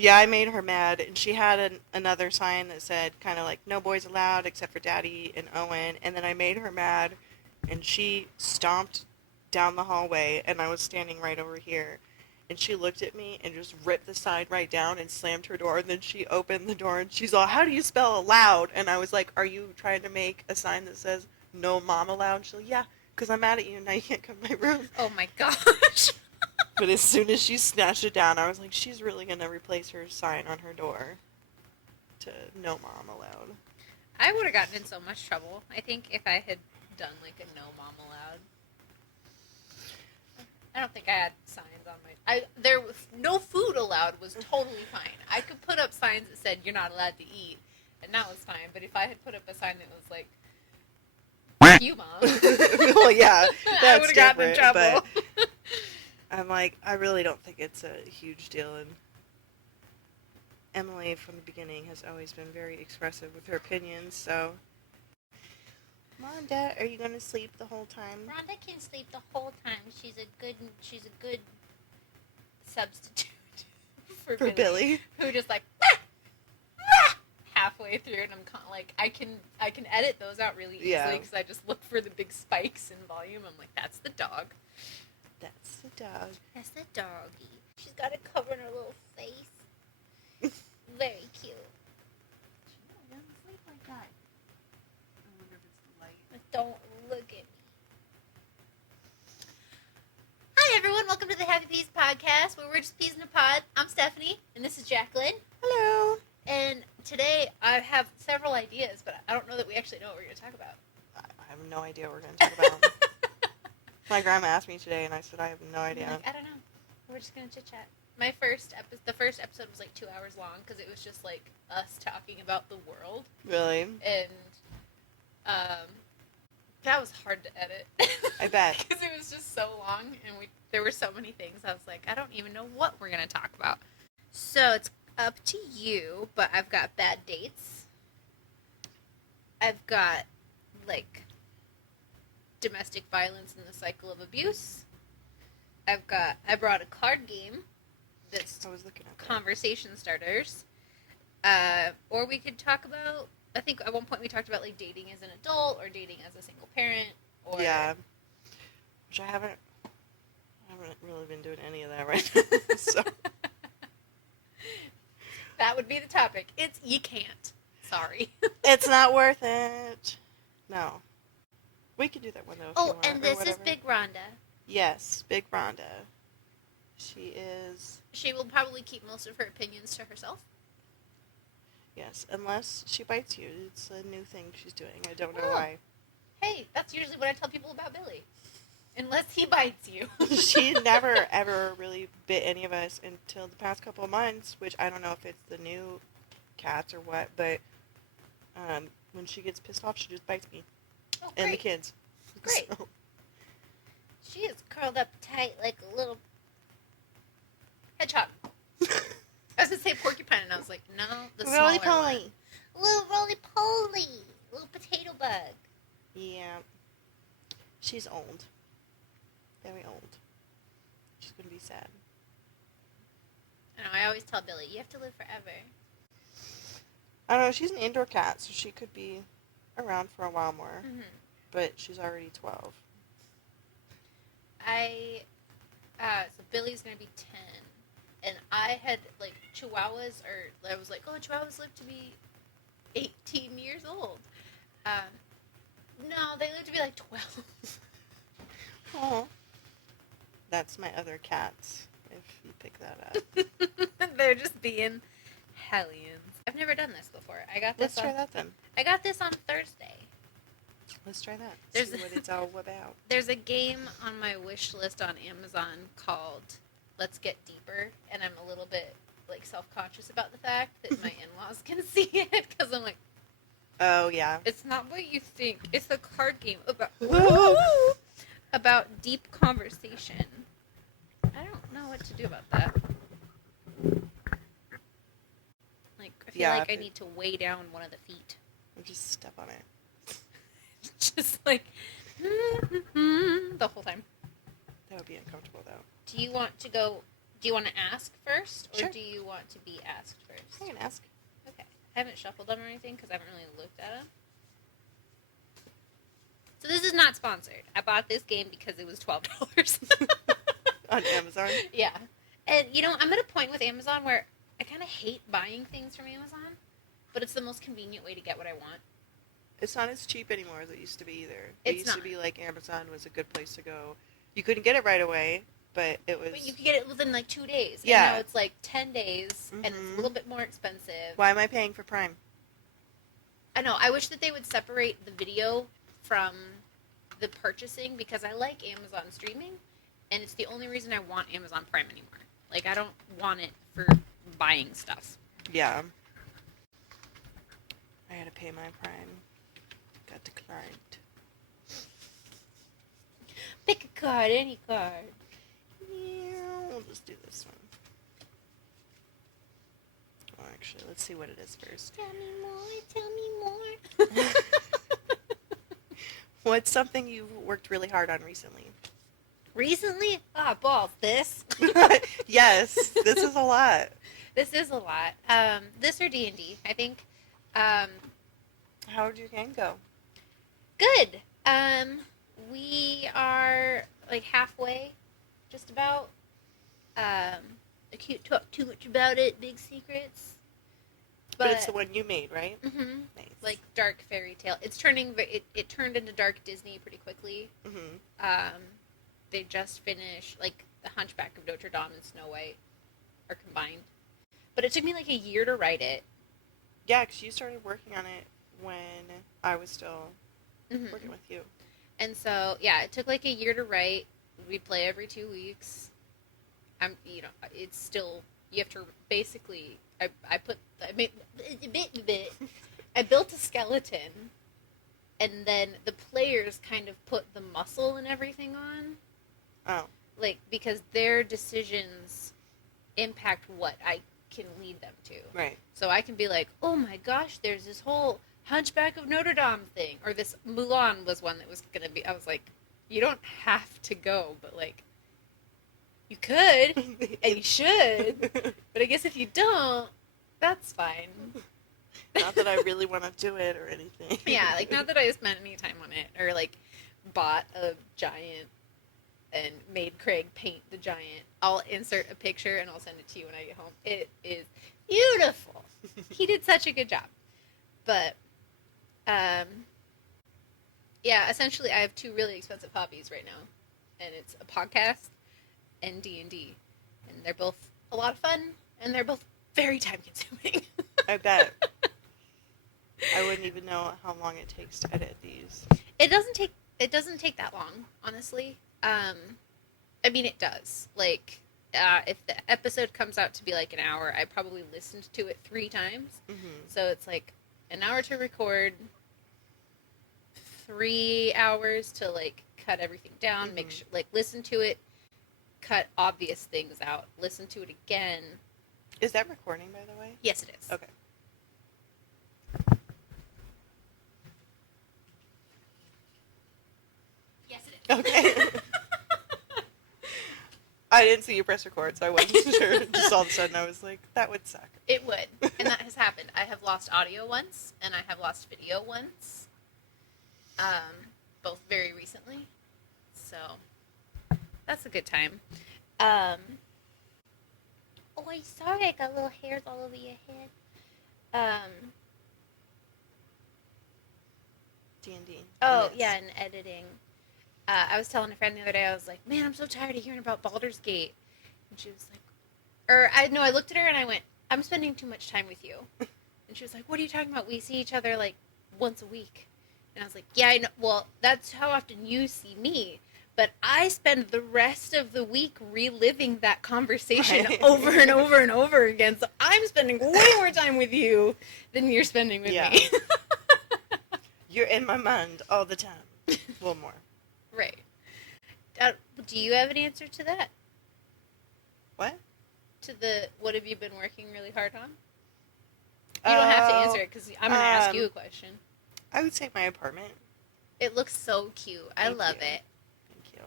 Yeah, I made her mad, and she had another sign that said kind of like "No boys allowed except for Daddy and Owen," and then I made her mad, and she stomped down the hallway, and I was standing right over here, and she looked at me and just ripped the sign right down and slammed her door, and then she opened the door and she's all, "How do you spell allowed?" And I was like, "Are you trying to make a sign that says no mom allowed?" She's like, "Yeah, because I'm mad at you and now you can't come to my room." Oh my gosh. But as soon as she snatched it down, I was like, she's really going to replace her sign on her door to no mom allowed. I would have gotten in so much trouble, I think, if I had done like a no mom allowed. I don't think I had signs on my... There was no food allowed was totally fine. I could put up signs that said you're not allowed to eat, and that was fine. But if I had put up a sign that was like, you mom. Well, yeah, that's I would have gotten in different, trouble. but I'm like, I really don't think it's a huge deal, and Emily from the beginning has always been very expressive with her opinions, so... Rhonda, are you going to sleep the whole time? Rhonda can sleep the whole time. She's a good substitute for Billy. who just like halfway through, and I'm like, I can edit those out really easily because I just look for the big spikes in volume. I'm like, that's the dog. That's the dog. That's the doggy. She's got a cover in her little face. Very cute. She doesn't sleep like that. I wonder if it's the light. Don't look at me. Hi everyone, welcome to the Happy Peas Podcast, where we're just peas in a pod. I'm Stephanie, and this is Jacqueline. Hello. And today I have several ideas, but I don't know that we actually know what we're going to talk about. I have no idea what we're going to talk about. My grandma asked me today, and I said I have no idea. Like, I don't know. We're just going to chit-chat. The first episode was like 2 hours long, because it was just like us talking about the world. Really? And that was hard to edit. I bet. Because it was just so long, and there were so many things. I was like, I don't even know what we're going to talk about. So it's up to you, but I've got bad dates. I've got, like, domestic violence and the cycle of abuse. I brought a card game that's I was looking at that. conversation starters. Or we could talk about, I think at one point we talked about like dating as an adult or dating as a single parent. Or Yeah. Which I haven't really been doing any of that right now. So. That would be the topic. You can't. Sorry. It's not worth it. No. We could do that one though. Oh, and this is Big Rhonda. Yes, Big Rhonda. She will probably keep most of her opinions to herself. Yes, unless she bites you. It's a new thing she's doing. I don't know Oh. why. Hey, that's usually what I tell people about Billy. Unless he bites you. She never, ever really bit any of us until the past couple of months, which I don't know if it's the new cats or what, but when she gets pissed off, she just bites me. Oh, and the kids. Great. So. She is curled up tight like a little hedgehog. I was going to say porcupine, and I was like, no, the smaller roly-poly. one. Little roly-poly. Little potato bug. Yeah. She's old. Very old. She's going to be sad. I know, I always tell Billy, you have to live forever. I don't know, she's an indoor cat, so she could be around for a while more. Mm-hmm. But she's already 12. So Billy's going to be 10. And I had, like, chihuahuas, or I was like, oh, chihuahuas live to be 18 years old. No, they live to be, like, 12. Oh. That's my other cats, if you pick that up. They're just being hellions. I've never done this before. Let's try that then. I got this on Thursday. Let's try that. There's See what it's all about. There's a game on my wish list on Amazon called Let's Get Deeper, and I'm a little bit like self-conscious about the fact that my in-laws can see it because I'm like, oh yeah, it's not what you think. It's the card game about deep conversation. I don't know what to do about that. Like, I feel like I need to weigh down one of the feet. Or just step on it. Just like the whole time. That would be uncomfortable though. Do you want to go Do you want to ask first, or Sure. do you want to be asked first? I can ask. Okay. I haven't shuffled them or anything because I haven't really looked at them. So this is not sponsored. I bought this game because it was $12. On Amazon? Yeah. And, you know, I'm at a point with Amazon where I kind of hate buying things from Amazon, but it's the most convenient way to get what I want. It's not as cheap anymore as it used to be either. It's It used to not. be like Amazon was a good place to go. You couldn't get it right away, but it was... But you could get it within like 2 days. Yeah. And now it's like 10 days, and it's a Mhm. little bit more expensive. Why am I paying for Prime? I know. I wish that they would separate the video from the purchasing because I like Amazon streaming, and it's the only reason I want Amazon Prime anymore. Like, I don't want it for buying stuff. Yeah. I had to pay my Prime. Got declined. Pick a card, any card. Yeah, we'll just do this one. Well, actually, let's see what it is first. Tell me more, tell me more. What's something you've worked really hard on recently? Recently? Ah, balls, this. Yes, this is a lot. This is a lot. This or D&D, I think. How did your game go? Good. We are like halfway, just about. I can't talk too much about it. Big secrets. But it's the one you made, right? Mm-hmm. Nice. Like dark fairy tale. It's turning. It turned into dark Disney pretty quickly. Mm-hmm. They just finished like the Hunchback of Notre Dame and Snow White are combined, but it took me like a year to write it. Yeah, because you started working on it when I was still Mm-hmm. working with you. And so, yeah, it took like a year to write. We play every 2 weeks. It's still, you have to basically, I built a skeleton, and then the players kind of put the muscle and everything on. Oh. Like, because their decisions impact what I can lead them to. Right. So I can be like, oh my gosh, there's this whole Hunchback of Notre Dame thing. Or this Mulan was one that was going to be, I was like, you don't have to go, but like, you could, and you should. But I guess if you don't, that's fine. Not that I really want to do it or anything. Yeah, like, not that I spent any time on it, or like, bought a giant and made Craig paint the giant. I'll insert a picture and I'll send it to you when I get home. It is beautiful. He did such a good job. But, yeah, essentially I have 2 really expensive hobbies right now. And it's a podcast and D&D. And they're both a lot of fun, and they're both very time consuming. I bet. I wouldn't even know how long it takes to edit these. It doesn't take that long, honestly. I mean, it does. Like, if the episode comes out to be like an hour, I probably listened to it 3 times. Mm-hmm. So it's like an hour to record, 3 hours to like cut everything down, make sure, like, listen to it, cut obvious things out, listen to it again. Is that recording, by the way? Yes, it is. Okay. Yes, it is. Okay. I didn't see you press record, so I wasn't sure. Just all of a sudden, I was like, that would suck. It would. And that has happened. I have lost audio once, and I have lost video once. Both very recently. So, that's a good time. Oh, I'm sorry, I got little hairs all over your head. D&D. Oh, yeah, and editing. I was telling a friend the other day, I was like, man, I'm so tired of hearing about Baldur's Gate. And she was like, I looked at her and I went, I'm spending too much time with you. And she was like, what are you talking about? We see each other like once a week. And I was like, yeah, I know. Well, that's how often you see me. But I spend the rest of the week reliving that conversation Right. over and over and over again. So I'm spending way more time with you than you're spending with me. You're in my mind all the time. Well, more. Right. Do you have an answer to that? What? To the, what have you been working really hard on? You don't have to Oh, answer it, because I'm going to ask you a question. I would say my apartment. It looks so cute. I Thank love you. it. Thank you.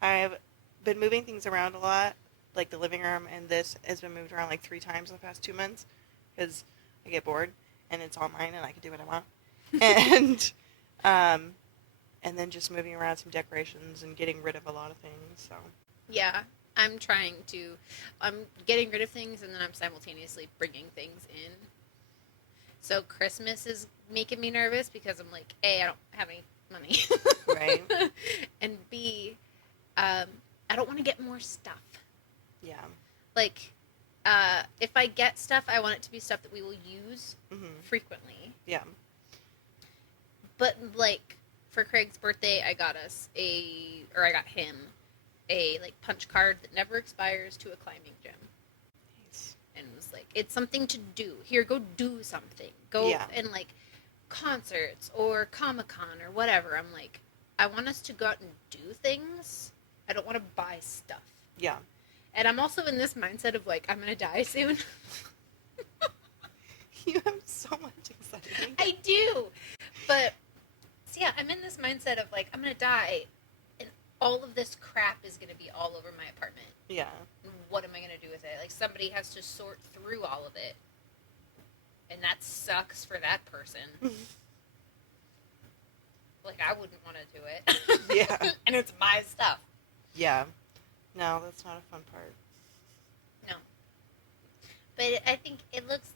I've been moving things around a lot, like the living room, and this has been moved around like 3 times in the past 2 months because I get bored and it's all mine and I can do what I want. And um, and then just moving around some decorations and getting rid of a lot of things. So Yeah, I'm getting rid of things and then I'm simultaneously bringing things in. So Christmas is making me nervous because I'm like, A, I don't have any money. right, And B, I don't want to get more stuff. yeah, Like, if I get stuff, I want it to be stuff that we will use frequently. yeah, But, like, for Craig's birthday, I got him a, like, punch card that never expires to a climbing gym. nice. And it was like, it's something to do. Here, go do something. Go and, like, concerts or Comic-Con or whatever. I'm like, I want us to go out and do things. I don't want to buy stuff. Yeah. And I'm also in this mindset of, like, I'm going to die soon. You have so much excitement. I do. But, so yeah, I'm in this mindset of, like, I'm going to die, and all of this crap is going to be all over my apartment. Yeah. And what am I going to do with it? Like, somebody has to sort through all of it. And that sucks for that person. Like, I wouldn't want to do it. Yeah. And it's my stuff. Yeah. No, that's not a fun part. No. But I think it looks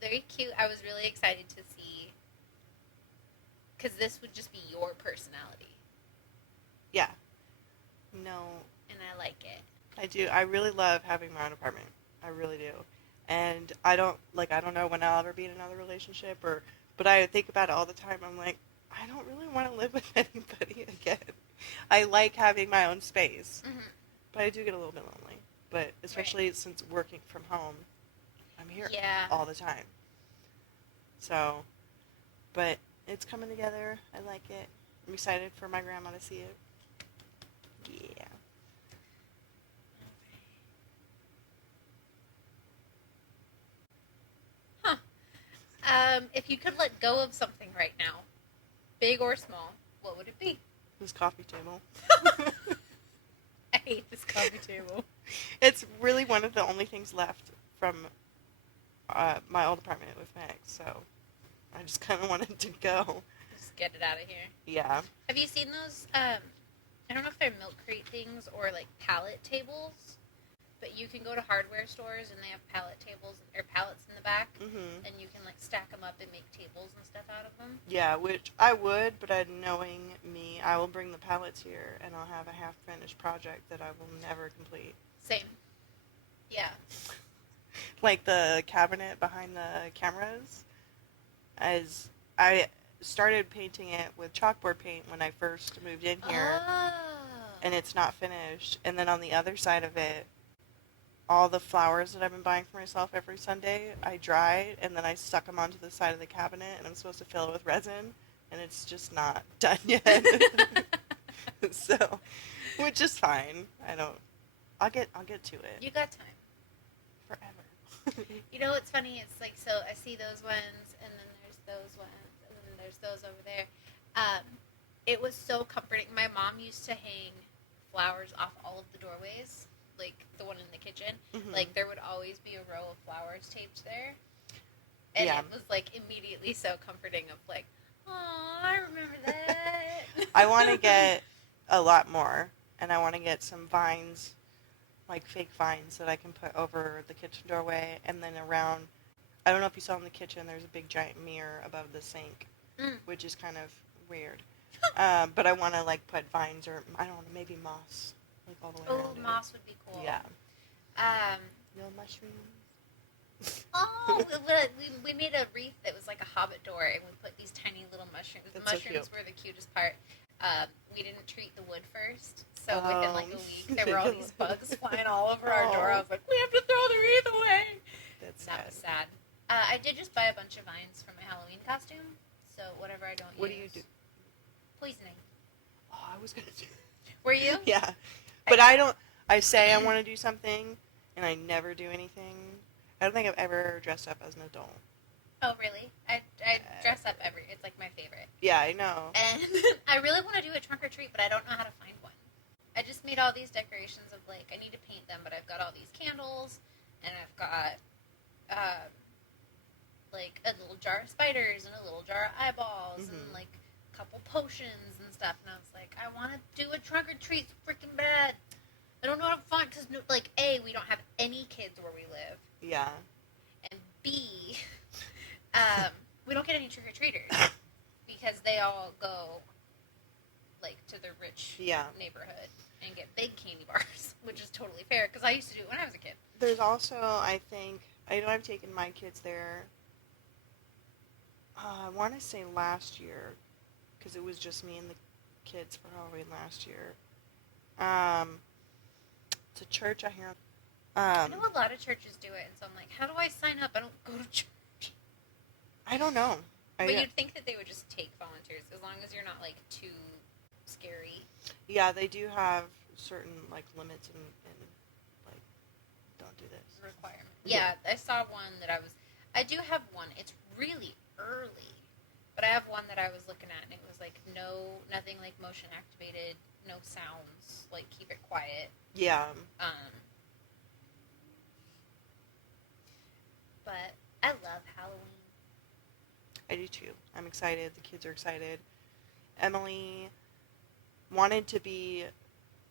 very cute. I was really excited to see, because this would just be your personality. Yeah. No. And I like it. I do. I really love having my own apartment. I really do. And I don't know when I'll ever be in another relationship but I think about it all the time. I'm like, I don't really want to live with anybody again. I like having my own space. Mm-hmm. But I do get a little bit lonely. But especially since working from home, I'm here all the time. So, but it's coming together. I like it. I'm excited for my grandma to see it. Yeah. If you could let go of something right now, big or small, what would it be? This coffee table. I hate this coffee table. It's really one of the only things left from my old apartment with Meg, so I just kind of wanted to go. Just get it out of here. Yeah. Have you seen those, I don't know if they're milk crate things or like pallet tables, but you can go to hardware stores and they have pallet tables or pallets in the back, and you can like stack them up and make tables and stuff out of them. Yeah, which I would, but knowing me, I will bring the pallets here and I'll have a half-finished project that I will never complete. Same. Yeah. Like the cabinet behind the cameras, as I started painting it with chalkboard paint when I first moved in here, and it's not finished. And then on the other side of it, all the flowers that I've been buying for myself every Sunday, I dried, and then I stuck them onto the side of the cabinet, and I'm supposed to fill it with resin, and it's just not done yet. So, which is fine. I'll get to it. You got time. Forever. You know what's funny? It's like, so I see those ones, and then there's those ones, and then there's those over there. It was so comforting. My mom used to hang flowers off all of the doorways, like the one in the kitchen. Like, there would always be a row of flowers taped there. And it was, like, immediately so comforting of, like, oh, I remember that. I want to get a lot more, and I want to get some vines, like fake vines that I can put over the kitchen doorway, and then around, I don't know if you saw in the kitchen, there's a big giant mirror above the sink, which is kind of weird. But I want to, like, put vines or, I don't know, maybe moss, like all the way around it. Moss would be cool. Yeah. Little mushrooms. Oh, we made a wreath that was like a hobbit door, and we put these tiny little mushrooms. That's The so mushrooms cute. were the cutest part. We didn't treat the wood first, so within like a week, there were all these bugs flying all over our door. I was like, we have to throw the wreath away. That was sad. I did just buy a bunch of vines for my Halloween costume, so whatever I don't use. What do you do? Poisoning. Oh, I was going to do Were you? Yeah. But I say I want to do something, and I never do anything. I don't think I've ever dressed up as an adult. Oh, really? I dress up it's like my favorite. Yeah, I know. And I really want to do a trunk or treat, but I don't know how to find one. I just made all these decorations of, like, I need to paint them, but I've got all these got like a little jar of spiders and a little jar of eyeballs and like a couple potions and stuff. And I was like, I want to do a trunk or treat so freaking bad. I don't know how to find, because like A, we don't have any kids where we live. Yeah. And B, we don't get any trick or treaters because they all go like to the rich neighborhood and get big candy bars, which is totally fair because I used to do it when I was a kid. There's also, I think, I know I've taken my kids there. I want to say last year, because it was just me and the kids for Halloween last year. It's a church I hear. I know a lot of churches do it, and so I'm like, how do I sign up? I don't go to church. I don't know. But you'd think that they would just take volunteers, as long as you're not, like, too scary. Yeah, they do have certain, like, limits and like, don't do this. Requirements. Yeah, I saw one that I do have one. It's really early, but I have one that I was looking at, and it was, like, nothing, like, motion activated, no sounds, like, keep it quiet. Yeah. But I love Halloween. I do too. I'm excited. The kids are excited. Emily wanted to be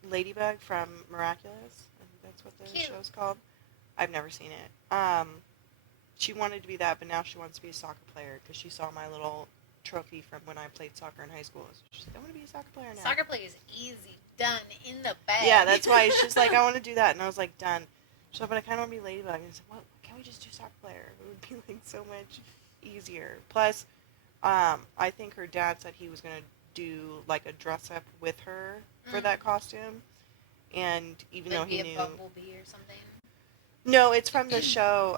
Ladybug from Miraculous. I think that's what the show's called. I've never seen it. She wanted to be that, but now she wants to be a soccer player because she saw my little trophy from when I played soccer in high school. She's like, I want to be a soccer player now. Soccer play is easy. Done. In the bag. Yeah, that's why she's like, I want to do that. And I was like, done. She's like, but I kind of want to be Ladybug. And I said, well, can't we just do soccer player? It would be like so much easier. Plus, I think her dad said he was going to do like a dress up with her for that costume. And even though he knew... Bumblebee or something? No, it's from the show.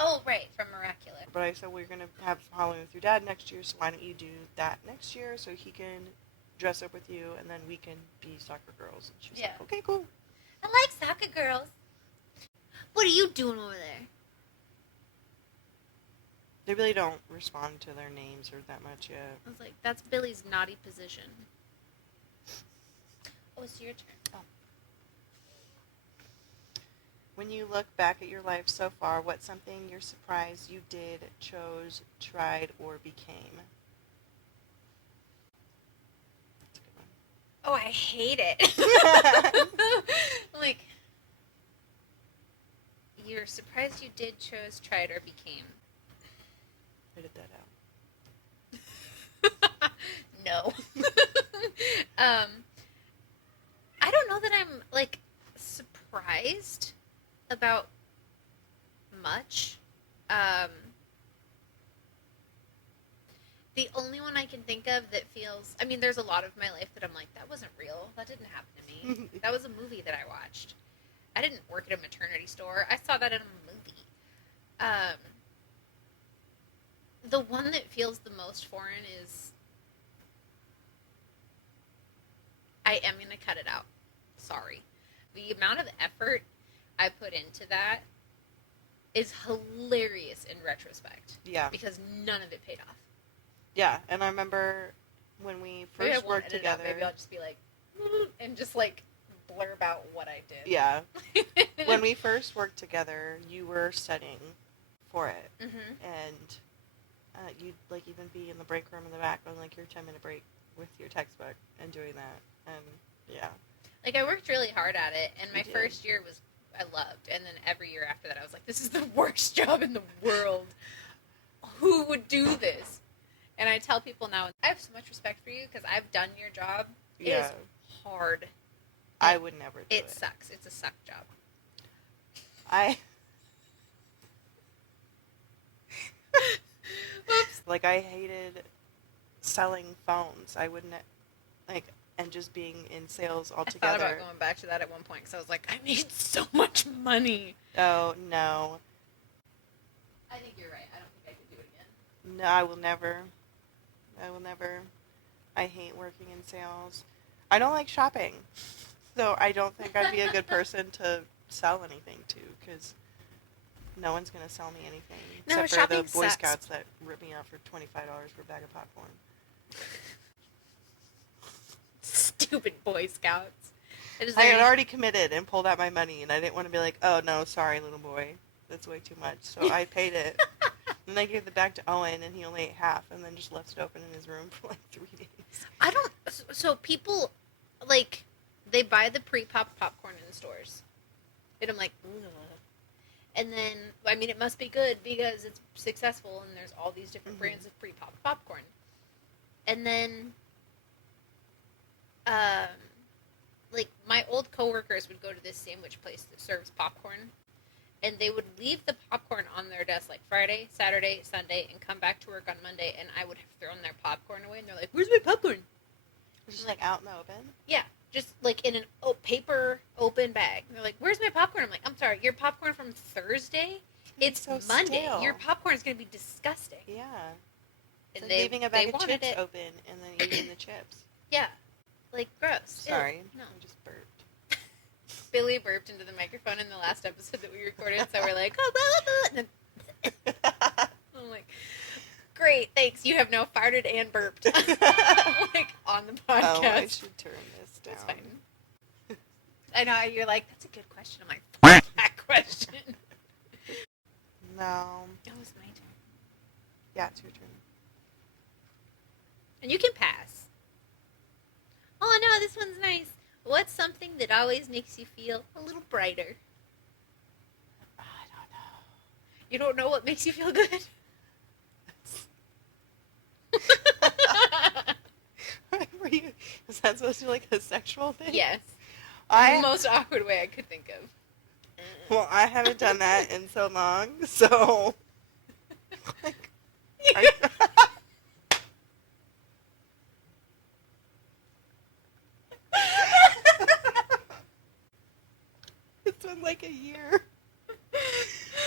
Oh, right, from Miraculous. But I said, we're going to have Halloween with your dad next year, so why don't you do that next year so he can dress up with you, and then we can be soccer girls. And she was like, okay, cool. I like soccer girls. What are you doing over there? They really don't respond to their names or that much yet. I was like, that's Billy's naughty position. Oh, it's your turn. Oh. When you look back at your life so far, what's something you're surprised you did, chose, tried, or became? That's a good one. Oh, I hate it. Like, you're surprised you did, chose, tried, or became. Edit that out. No. I don't know that I'm, like, surprised about much. The only one I can think of that feels... I mean, there's a lot of my life that I'm like, that wasn't real. That didn't happen to me. That was a movie that I watched. I didn't work at a maternity store. I saw that in a movie. The one that feels the most foreign is... I am going to cut it out. Sorry. The amount of effort I put into that is hilarious in retrospect. Yeah. Because none of it paid off. Yeah, and I remember when we first worked together... Maybe I'll just be like, and just like blurb out what I did. Yeah. When we first worked together, you were studying for it. Mm-hmm. And you'd like even be in the break room in the back on like your 10-minute break with your textbook and doing that. And yeah. Like I worked really hard at it, and my first year I loved, and then every year after that I was like, this is the worst job in the world. Who would do this? And I tell people now, I have so much respect for you because I've done your job. It is hard. I would never do it. It sucks. It's a suck job. Oops. Like, I hated selling phones. I wouldn't, like, and just being in sales altogether. I thought about going back to that at one point because I was like, I made so much money. Oh, no. I think you're right. I don't think I could do it again. No, I will never. I hate working in sales. I don't like shopping. So I don't think I'd be a good person to sell anything to because no one's going to sell me anything. No, except for the Boy sucks. Scouts that rip me off for $25 for a bag of popcorn. Stupid Boy Scouts. Is I there had any... already committed and pulled out my money, and I didn't want to be like, oh, no, sorry, little boy. That's way too much. So I paid it. And I gave it back to Owen, and he only ate half, and then just left it open in his room for like 3 days. I don't... So people, like, they buy the pre-popped popcorn in the stores. And I'm like, ugh. And then, I mean, it must be good because it's successful, and there's all these different brands of pre-popped popcorn. And then, like, my old coworkers would go to this sandwich place that serves popcorn, and they would leave the popcorn on their desk, like, Friday, Saturday, Sunday, and come back to work on Monday, and I would have thrown their popcorn away, and they're like, where's my popcorn? Just, like, out in the open? Yeah, just, like, in a paper open bag. And they're like, where's my popcorn? I'm like, I'm sorry, your popcorn from Thursday? It's so Monday. stale. Your popcorn is going to be disgusting. Yeah. And It's like leaving a bag of chips it open and then eating the chips. Yeah. Like, gross. Sorry. Ew. No. I just burped. Billy burped into the microphone in the last episode that we recorded, so we're like, oh, blah, blah, blah. And then I'm like, great, thanks. You have now farted and burped. Like, on the podcast. Oh, I should turn this down. It's fine. I know, you're like, that's a good question. I'm like, fuck that question. No. Oh, it's my turn. Yeah, it's your turn. And you can pass. Oh, no, this one's nice. What's something that always makes you feel a little brighter? I don't know. You don't know what makes you feel good? Were you, was that supposed to be like a sexual thing? Yes. The most awkward way I could think of. Well, I haven't done that in so long, so... Like, it's been like a year.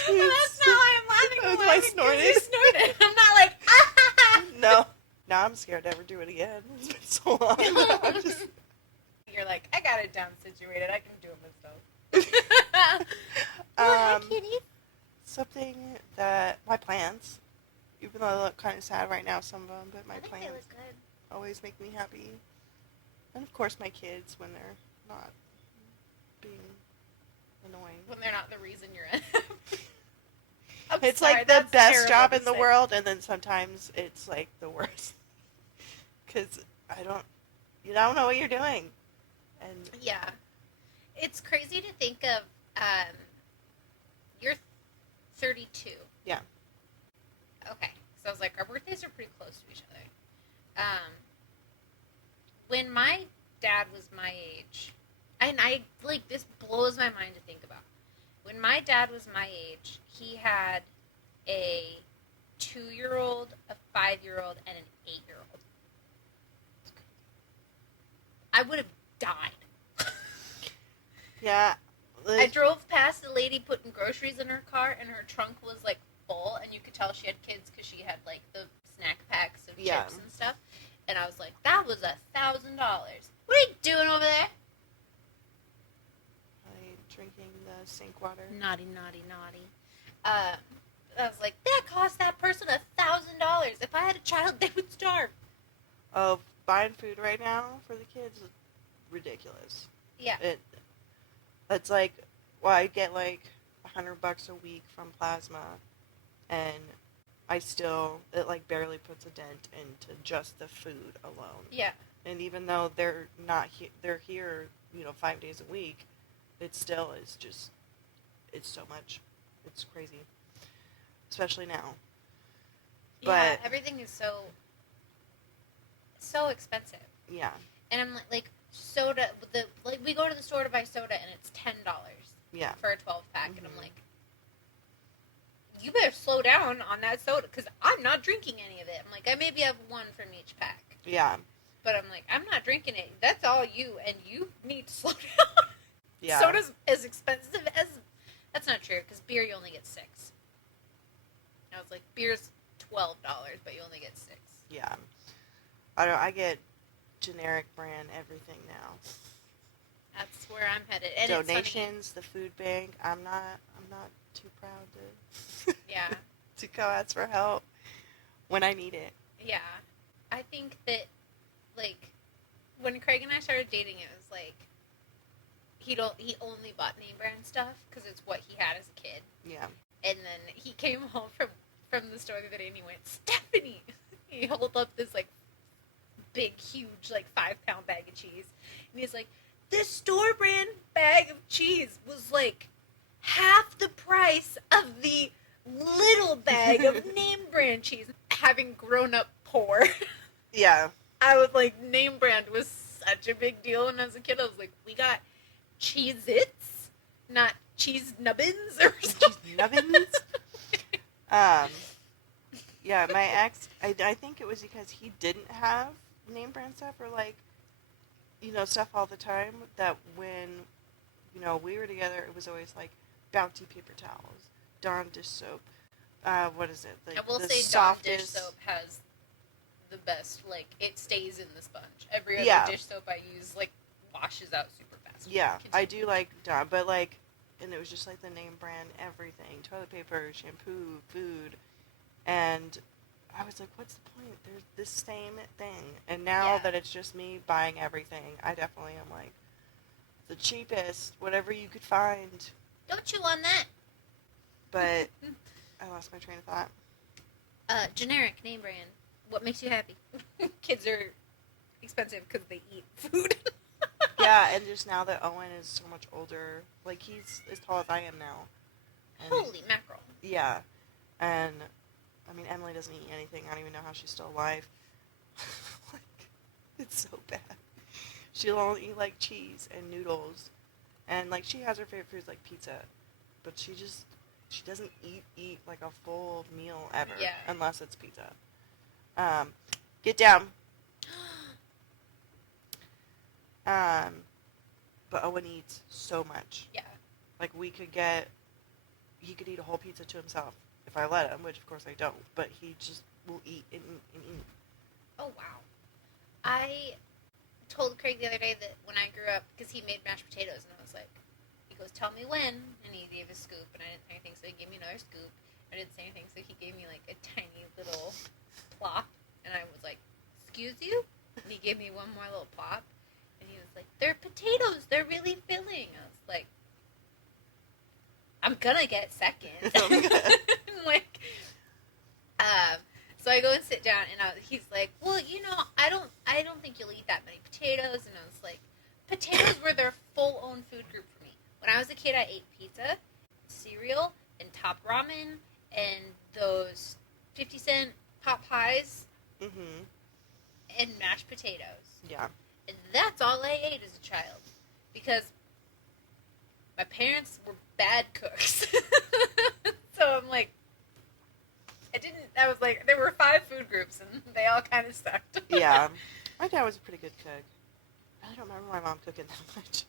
Well, that's not why I'm laughing. That was I'm my laughing 'cause snorting. you snorted. I'm not like, ah! No. Now I'm scared to ever do it again. It's been so long. I'm just... You're like, I got it down situated. I can do it myself. Kitty. Something that... My plants. Even though they look kind of sad right now, some of them, but my plants they look good. always make me happy. And of course my kids when they're not being annoying. When they're not the reason you're in. It's like the best job in the world, and then sometimes it's like the worst. Because you don't know what you're doing. And yeah. It's crazy to think of, you're 32. Yeah. Okay. So I was like, our birthdays are pretty close to each other. When my dad was my age, and I, like, this blows my mind to think about. When my dad was my age, he had a 2-year-old, a 5-year-old, and an 8-year-old. I would have died. yeah. I drove past a lady putting groceries in her car, and her trunk was, like, full, and you could tell she had kids because she had, like, the snack packs of chips and stuff. And I was like, that was $1,000. What are you doing over there? Drinking the sink water. Naughty, naughty, naughty. I was like, that cost that person $1,000. If I had a child, they would starve. Oh, buying food right now for the kids is ridiculous. Yeah. It's like, well, I get like $100 a week from Plasma, and it like barely puts a dent into just the food alone. Yeah. And even though they're not they're here, 5 days a week, it still is just, it's so much. It's crazy. Especially now. Yeah, But everything is so expensive. yeah. And I'm like soda, we go to the store to buy soda, and it's $10 Yeah. for a 12-pack, and I'm like, you better slow down on that soda, because I'm not drinking any of it. I'm like, I maybe have one from each pack. Yeah. But I'm like, I'm not drinking it. That's all you, and you need to slow down. Yeah. Soda's as expensive as... That's not true, because beer you only get 6. I was like, beer's $12, but you only get 6. Yeah. I get generic brand everything now. That's where I'm headed. And Donations, the food bank. I'm not too proud to yeah. to go ask for help when I need it. Yeah. I think that, like, when Craig and I started dating, it was like, he only bought name brand stuff because it's what he had as a kid. Yeah. And then he came home from the store the other day and he went, Stephanie! He held up this, like, big, huge, like, 5-pound bag of cheese. And he's like, this store brand bag of cheese was, like, half the price of the little bag of name brand cheese. Having grown up poor. Yeah. I was like, name brand was such a big deal when I was a kid. I was like, we got Cheez-Its, not cheese nubbins or something. Cheese nubbins? Yeah, my ex, I think it was because he didn't have name brand stuff or, like, you know, stuff all the time, that when, you know, we were together, it was always, like, Bounty paper towels, Dawn dish soap, what is it? Like, I will the say softest... Dawn dish soap has the best, like, it stays in the sponge. Every other dish soap I use, like, washes out super fast. Yeah, I do like Dawn, but, like, and it was just, like, the name brand everything, toilet paper, shampoo, food, and I was like, what's the point? There's this same thing. And now that it's just me buying everything, I definitely am like, the cheapest, whatever you could find. Don't chew on that. But I lost my train of thought. Generic name brand. What makes you happy? Kids are expensive because they eat food. Yeah, and just now that Owen is so much older, like, he's as tall as I am now. And, holy mackerel. Yeah, and... I mean, Emily doesn't eat anything. I don't even know how she's still alive. Like, it's so bad. She'll only eat, like, cheese and noodles. And, like, she has her favorite foods, like pizza. But she doesn't eat, like, a full meal ever. Yeah. Unless it's pizza. Get down. But Owen eats so much. Yeah. Like, he could eat a whole pizza to himself. If I let him, which of course I don't, but he just will eat and eat and eat. Oh, wow. I told Craig the other day that when I grew up, because he made mashed potatoes, and I was like, he goes, tell me when, and he gave a scoop, and I didn't say anything, so he gave me another scoop. I didn't say anything, so he gave me, like, a tiny little plop, and I was like, excuse you? And he gave me one more little plop, and he was like, they're potatoes, they're really filling. I was like, I'm gonna get seconds. Like, so I go and sit down, and he's like, well, you know, I don't think you'll eat that many potatoes. And I was like, potatoes were their full-own food group for me. When I was a kid, I ate pizza, cereal, and top ramen, and those 50-cent pot pies, and mashed potatoes. Yeah. And that's all I ate as a child. Because my parents were bad cooks. So I'm like, I was like, there were 5 food groups, and they all kind of sucked. Yeah. My dad was a pretty good cook. I don't remember my mom cooking that much.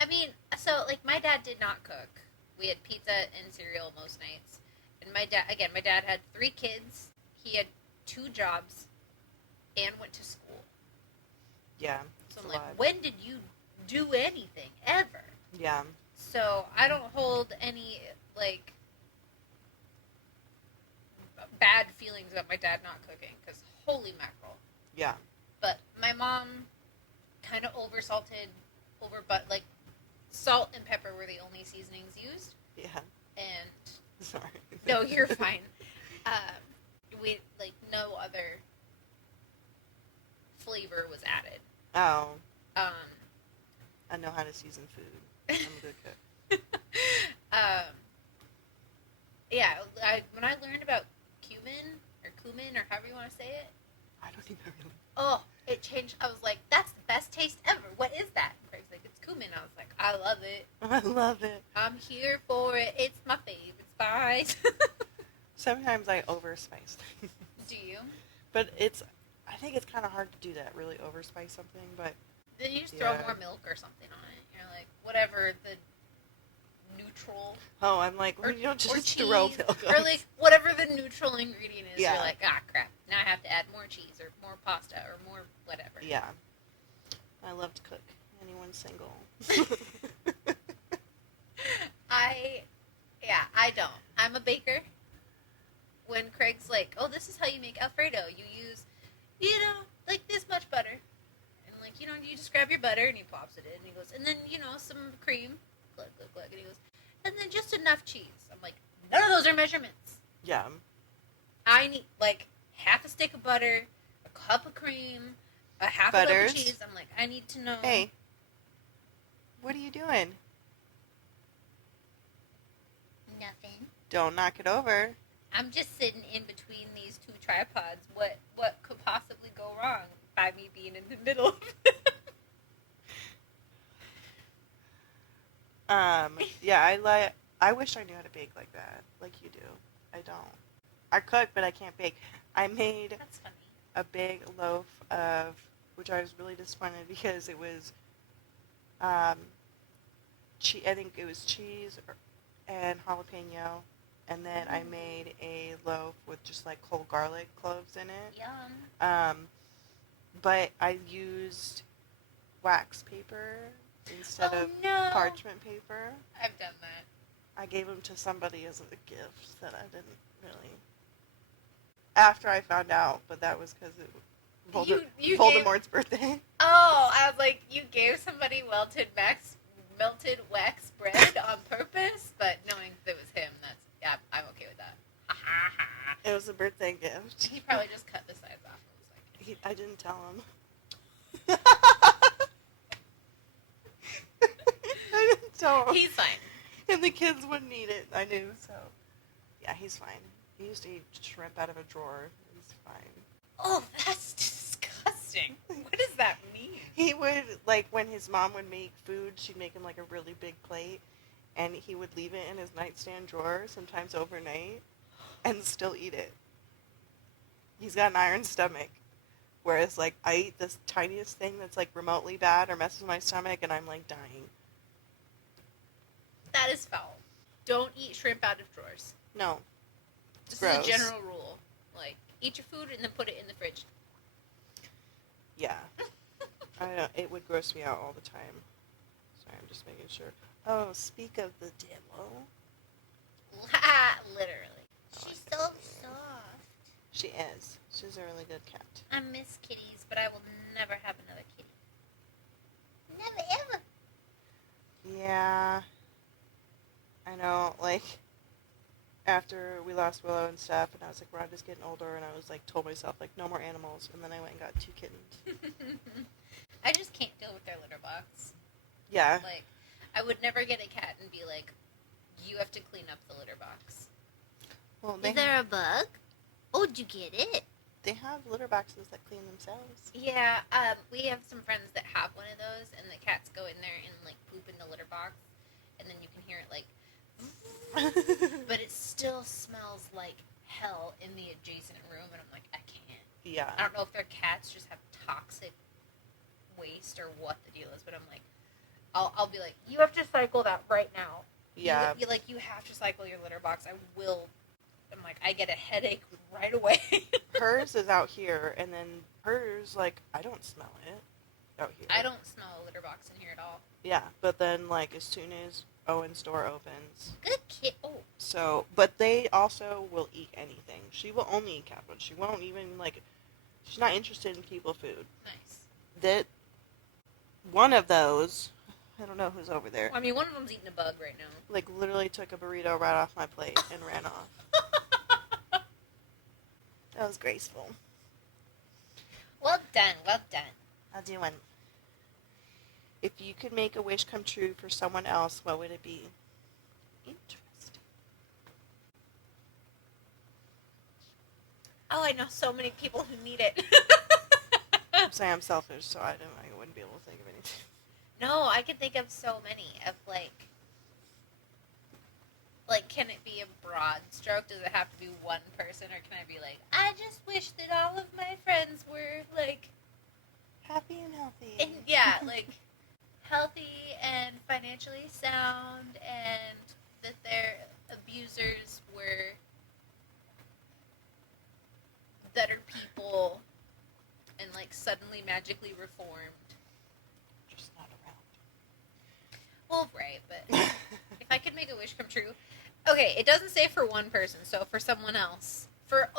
I mean, so, like, my dad did not cook. We had pizza and cereal most nights. And my dad had 3 kids. He had 2 jobs and went to school. Yeah. So I'm like, when did you do anything, ever? Yeah. So I don't hold any, like, bad feelings about my dad not cooking, because holy mackerel. Yeah. But my mom kind of but like, salt and pepper were the only seasonings used. Yeah. And sorry. no, you're fine. We, like, no other flavor was added. Oh. I know how to season food. I'm a good cook. Yeah, when I learned about cumin, or however you want to say it. I don't even really. Oh, it changed. I was like, that's the best taste ever. What is that? And Craig's like, it's cumin. I was like, I love it. I love it. I'm here for it. It's my favorite spice. Sometimes I overspice things. Do you? But I think it's kind of hard to do that, really overspice something, but... Then you just throw more milk or something on it. You're like, whatever the neutral... Oh, I'm like, well, you don't just throw milk on. Or, like, whatever the neutral ingredient is, Yeah. You're like, ah, crap. Now I have to add more cheese or more pasta or more whatever. Yeah. I love to cook. Anyone single? I don't. I'm a baker. When Craig's like, oh, this is how you make Alfredo. You use, like, this much butter. And, like, like, you just grab your butter, and he pops it in, and he goes, and then, some cream, glug, glug, glug, and he goes, and then just enough cheese. I'm like, none of those are measurements. Yeah. I need, like, half a stick of butter, a cup of cream, a half a cup of cheese. I'm like, I need to know. Hey, what are you doing? Nothing. Don't knock it over. I'm just sitting in between these two tripods. What could possibly go wrong by me being in the middle of it? Yeah, I wish I knew how to bake like that, like you do. I don't. I cook, but I can't bake. I made That's funny. a big loaf of, which I was really disappointed because it was, I think it was cheese and jalapeno, and then I made a loaf with just like whole garlic cloves in it. Yum. But I used wax paper instead of parchment paper. I've done that. I gave them to somebody as a gift that I didn't really. After I found out, but that was because it was Voldemort's birthday. Oh, I was like, you gave somebody melted wax bread on purpose, but knowing it was him, I'm okay with that. It was a birthday gift. He probably just cut the sides off and was like, I didn't tell him. I didn't tell him. He's fine. And the kids wouldn't eat it. I knew, so. Yeah, he's fine. He used to eat shrimp out of a drawer. He's fine. Oh, that's disgusting. What does that mean? He would, like, when his mom would make food, she'd make him, like, a really big plate, and he would leave it in his nightstand drawer, sometimes overnight, and still eat it. He's got an iron stomach. Whereas, like, I eat this tiniest thing that's, like, remotely bad or messes with my stomach, and I'm, like, dying. That is foul. Don't eat shrimp out of drawers. No. This gross. is a general rule. Like, eat your food and then put it in the fridge. Yeah. I don't, it would gross me out all the time. Sorry, I'm just making sure. Oh, speak of the devil. Literally. She's so soft. She is. She's a really good cat. I miss kitties, but I will never have another kitty. Never ever. Yeah. I know, like, after we lost Willow and stuff, and I was like, Rhonda's getting older, and I was like, told myself, like, no more animals, and then I went and got 2 kittens. I just can't deal with their litter box. Yeah. Like, I would never get a cat and be like, you have to clean up the litter box. Well, Is there a bug? Oh, did you get it? They have litter boxes that clean themselves. Yeah, we have some friends that have one of those, and the cats go in there and, like, poop in the litter box, and then you can hear it, like, but it still smells like hell in the adjacent room, and I'm like, I can't. Yeah. I don't know if their cats just have toxic waste or what the deal is, but I'm like, I'll be like, you have to cycle that right now. Yeah. You have to cycle your litter box. I will. I'm like, I get a headache right away. Hers is out here, and then hers, like, I don't smell it out here. I don't smell a litter box in here at all. Yeah, but then, like, as soon as Owen's door opens. Good kid. Oh. So, but they also will eat anything. She will only eat cat food. She won't even, like, she's not interested in people food. Nice. That, one of those, I don't know who's over there. Well, I mean, one of them's eating a bug right now. Like, literally took a burrito right off my plate and ran off. That was graceful. Well done, well done. I'll do one. If you could make a wish come true for someone else, what would it be? Interesting. Oh, I know so many people who need it. I'm saying I'm selfish, so I wouldn't be able to think of anything. No, I can think of so many of, like, can it be a broad stroke? Does it have to be one person, or can I be like, I just wish that all of my friends were, like, happy and healthy. And, yeah, like, healthy and financially sound, and that their abusers were better people and, like, suddenly magically reformed. Just not around. Well, right, but if I could make a wish come true. Okay, it doesn't say for one person, so for someone else. For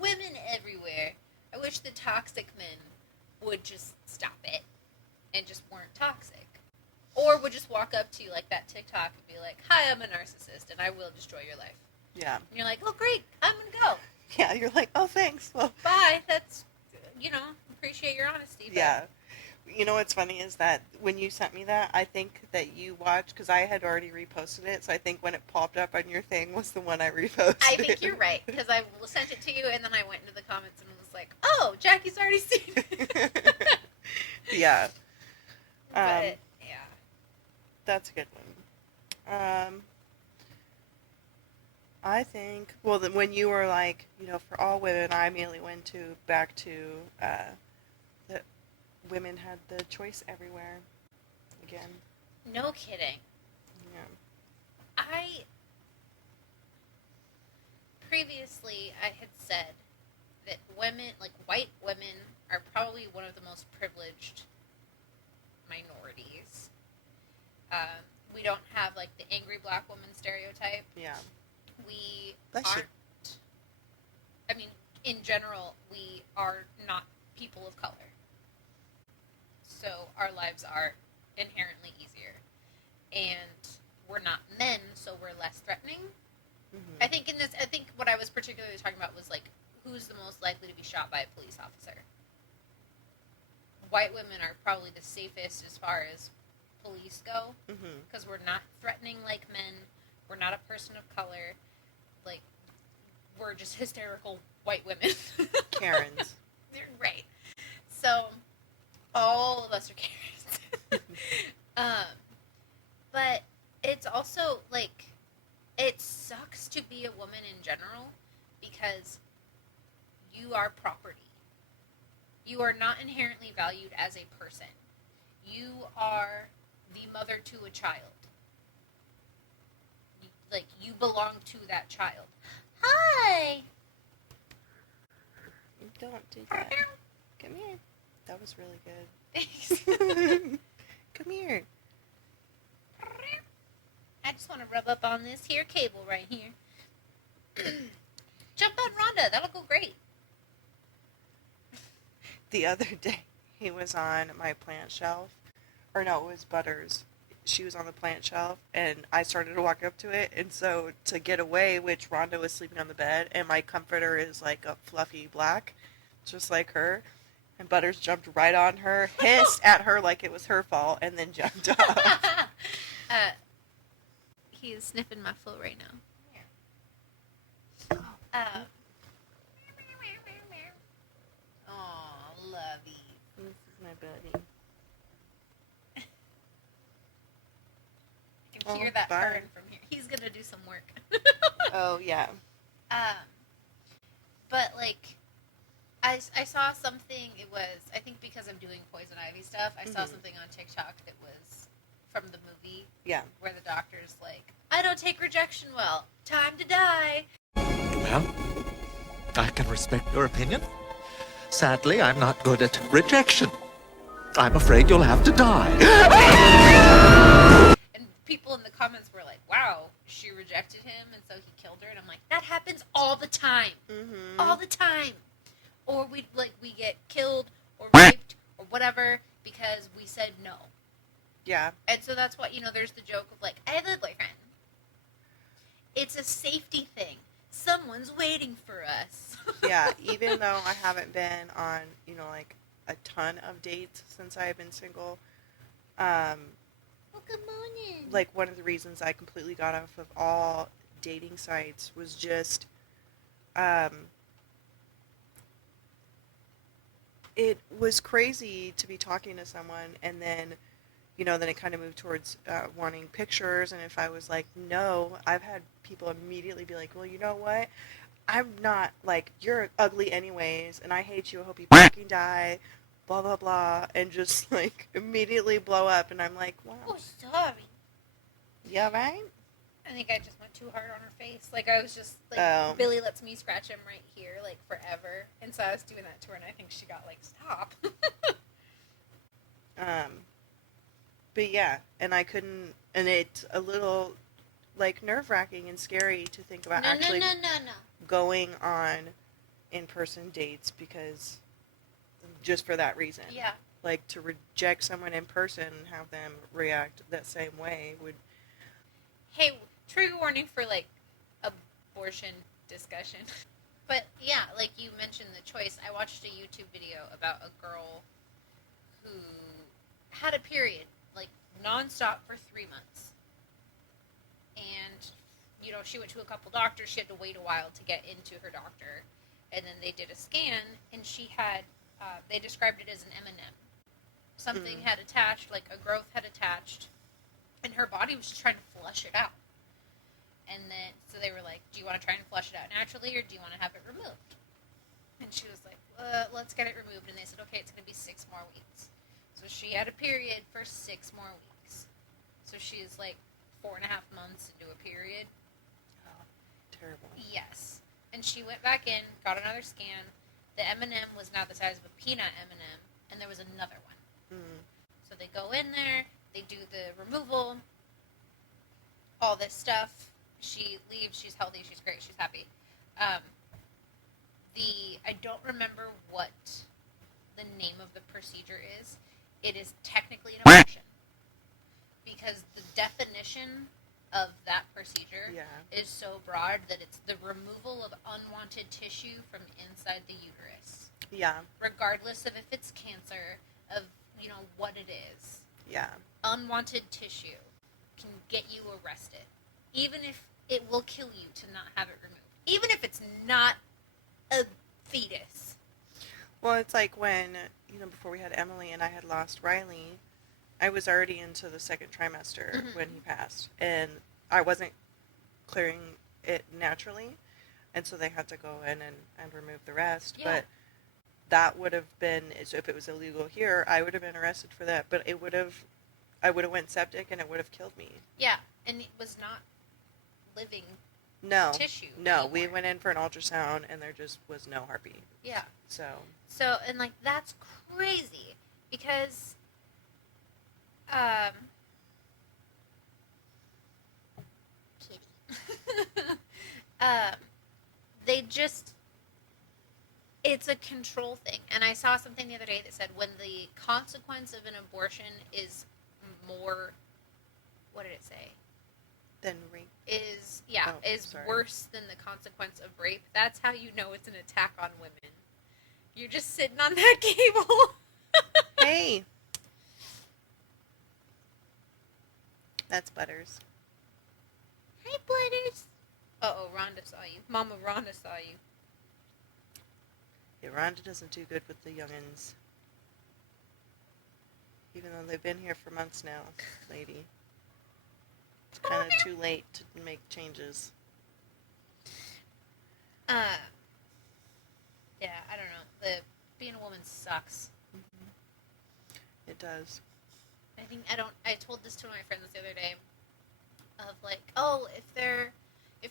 women everywhere, I wish the toxic men would just stop it. and just weren't toxic. Or would just walk up to you like that TikTok and be like, hi, I'm a narcissist and I will destroy your life. Yeah. And you're like, oh, great, I'm going to go. Yeah, you're like, oh, thanks. Well, bye. That's, appreciate your honesty. But... Yeah. You know what's funny is that when you sent me that, I think that you watched, because I had already reposted it, so I think when it popped up on your thing was the one I reposted. I think you're right, because I sent it to you, and then I went into the comments and was like, oh, Jackie's already seen it. Yeah. But, yeah. That's a good one. I think, well, when you were like, for all women, I immediately went back to that women had the choice everywhere again. No kidding. Yeah. Previously, I had said that women, like white women, are probably one of the most privileged minorities. We don't have, like, the angry black woman stereotype. Yeah. We Bless you. aren't, I mean, in general, we are not people of color. So our lives are inherently easier. And we're not men, so we're less threatening. Mm-hmm. I think what I was particularly talking about was, like, who's the most likely to be shot by a police officer? White women are probably the safest as far as police go, because we're not threatening like men. We're not a person of color. Like, we're just hysterical white women. Karens. You're right. So, all of us are Karens. But it's also, like, it sucks to be a woman in general, because you are property. You are not inherently valued as a person. You are the mother to a child. You belong to that child. Hi! Don't do that. Come here. That was really good. Thanks. Come here. I just want to rub up on this here cable right here. Jump on Rhonda. That'll go great. The other day, he was on my plant shelf. Or no, it was Butters. She was on the plant shelf, and I started to walk up to it, and so to get away, which Rhonda was sleeping on the bed, and my comforter is like a fluffy black, just like her, and Butters jumped right on her, hissed at her like it was her fault, and then jumped off. He is sniffing my foot right now. Oh, lovey. This is my buddy. I can hear that purring from here. He's gonna do some work. Oh, yeah. But, like, I saw something, it was, I think because I'm doing poison ivy stuff, I saw something on TikTok that was from the movie. Yeah. Where the doctor's like, I don't take rejection well. Time to die. Well, I can respect your opinion. Sadly, I'm not good at rejection. I'm afraid you'll have to die. And people in the comments were like, wow, she rejected him and so he killed her. And I'm like, that happens all the time. Mm-hmm. All the time. Or we get killed or raped or whatever because we said no. Yeah. And so that's what, there's the joke of, like, I have a boyfriend. It's a safety thing. Someone's waiting for us. Yeah, even though I haven't been on, like, a ton of dates since I've been single, Well, good morning. like, one of the reasons I completely got off of all dating sites was just, it was crazy to be talking to someone and then, then it kind of moved towards wanting pictures. And if I was like, no, I've had people immediately be like, well, you know what? I'm not, like, you're ugly anyways, and I hate you. I hope you fucking die, blah, blah, blah, and just, like, immediately blow up. And I'm like, wow. Oh, sorry. Yeah, right? I think I just went too hard on her face. Like, I was just, like, Billy lets me scratch him right here, like, forever. And so I was doing that to her, and I think she got, like, stop. But yeah, and I couldn't, and it's a little, like, nerve-wracking and scary to think about actually going on in-person dates because, just for that reason. Yeah. like to reject someone in person and have them react that same way would. Hey, trigger warning for like abortion discussion. But yeah, like you mentioned the choice. I watched a YouTube video about a girl who had a period, like nonstop for 3 months. And, you know, she went to a couple doctors. She had to wait a while to get into her doctor. And then they did a scan, and she had, they described it as an M&M. Something had attached, like a growth had attached, and her body was just trying to flush it out. And then, so they were like, do you want to try and flush it out naturally, or do you want to have it removed? And she was like, let's get it removed. And they said, okay, it's going to be 6 more weeks. So she had a period for 6 more weeks. So she's like 4.5 months into a period. Oh, terrible. Yes. And she went back in, got another scan. The M&M was now the size of a peanut M&M, and there was another one. So they go in there, they do the removal, all this stuff. She leaves, she's healthy, she's great, she's happy. I don't remember what the name of the procedure is. It is technically an abortion. Because the definition of that procedure is so broad that it's the removal of unwanted tissue from inside the uterus. Yeah. Regardless of if it's cancer, of, you know, what it is. Yeah. Unwanted tissue can get you arrested. Even if it will kill you to not have it removed. Even if it's not a fetus. Well, it's like when, you know, before we had Emily and I had lost Riley, I was already into the second trimester when he passed. And I wasn't clearing it naturally. And so they had to go in and remove the rest. Yeah. But that would have been, if it was illegal here, I would have been arrested for that. But I would have went septic and it would have killed me. Yeah, and it was not living tissue. No, anymore. we went in for an ultrasound and there just was no heartbeat. Yeah. So, and like, that's crazy. Because, kitty. They just, it's a control thing. And I saw something the other day that said when the consequence of an abortion is more, what did it say? then rape. Is sorry. worse than the consequence of rape. That's how you know it's an attack on women. You're just sitting on that cable. Hey! That's Butters. Hi, Butters. Uh-oh, Rhonda saw you. Mama Rhonda saw you. Yeah, Rhonda doesn't do good with the youngins. Even though they've been here for months now, lady. It's kind of too late to make changes. Yeah, I don't know. Being a woman sucks. Mm-hmm. It does. I told this to my friends the other day, of like, oh, if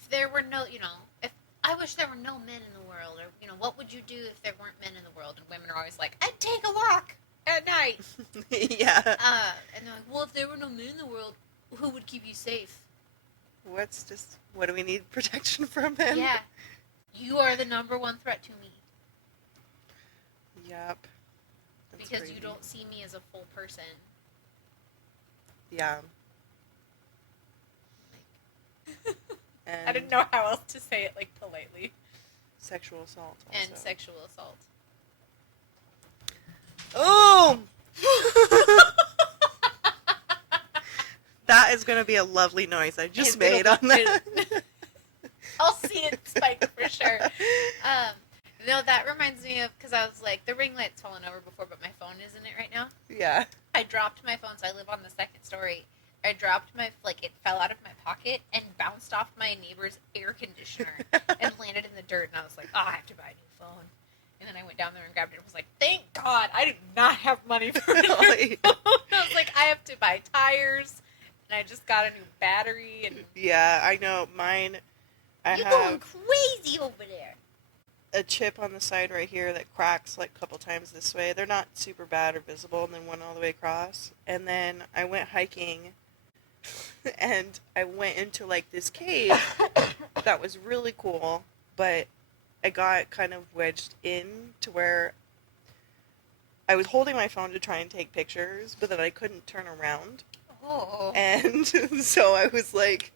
there were no, you know, if I wish there were no men in the world, or, you know, what would you do if there weren't men in the world? And women are always like, I'd take a walk at night. Yeah. And they're like, well, if there were no men in the world, who would keep you safe? What do we need protection from men? Yeah. You are the number one threat to me. Yep. That's because crazy. you don't see me as a full person. Yeah. And I didn't know how else to say it, like, politely. sexual assault also. And sexual assault. Oh! That is going to be a lovely noise I just made on that. I'll see it spike for sure. No, that reminds me of, because I was like, the ring light's fallen over before, but my phone is in it right now. Yeah. I dropped my phone, so I live on the second story. I dropped it fell out of my pocket and bounced off my neighbor's air conditioner and landed in the dirt, and I was like, oh, I have to buy a new phone. And then I went down there and grabbed it and was like, thank God, I did not have money for a new phone. I was like, I have to buy tires, and I just got a new battery. And Yeah, I know. Mine, you're going crazy over there. A chip on the side right here that cracks like a couple times this way. They're not super bad or visible, and then one all the way across. And then I went hiking, and I went into like this cave that was really cool, but I got kind of wedged in to where I was holding my phone to try and take pictures, but then I couldn't turn around. Oh. And so I was like,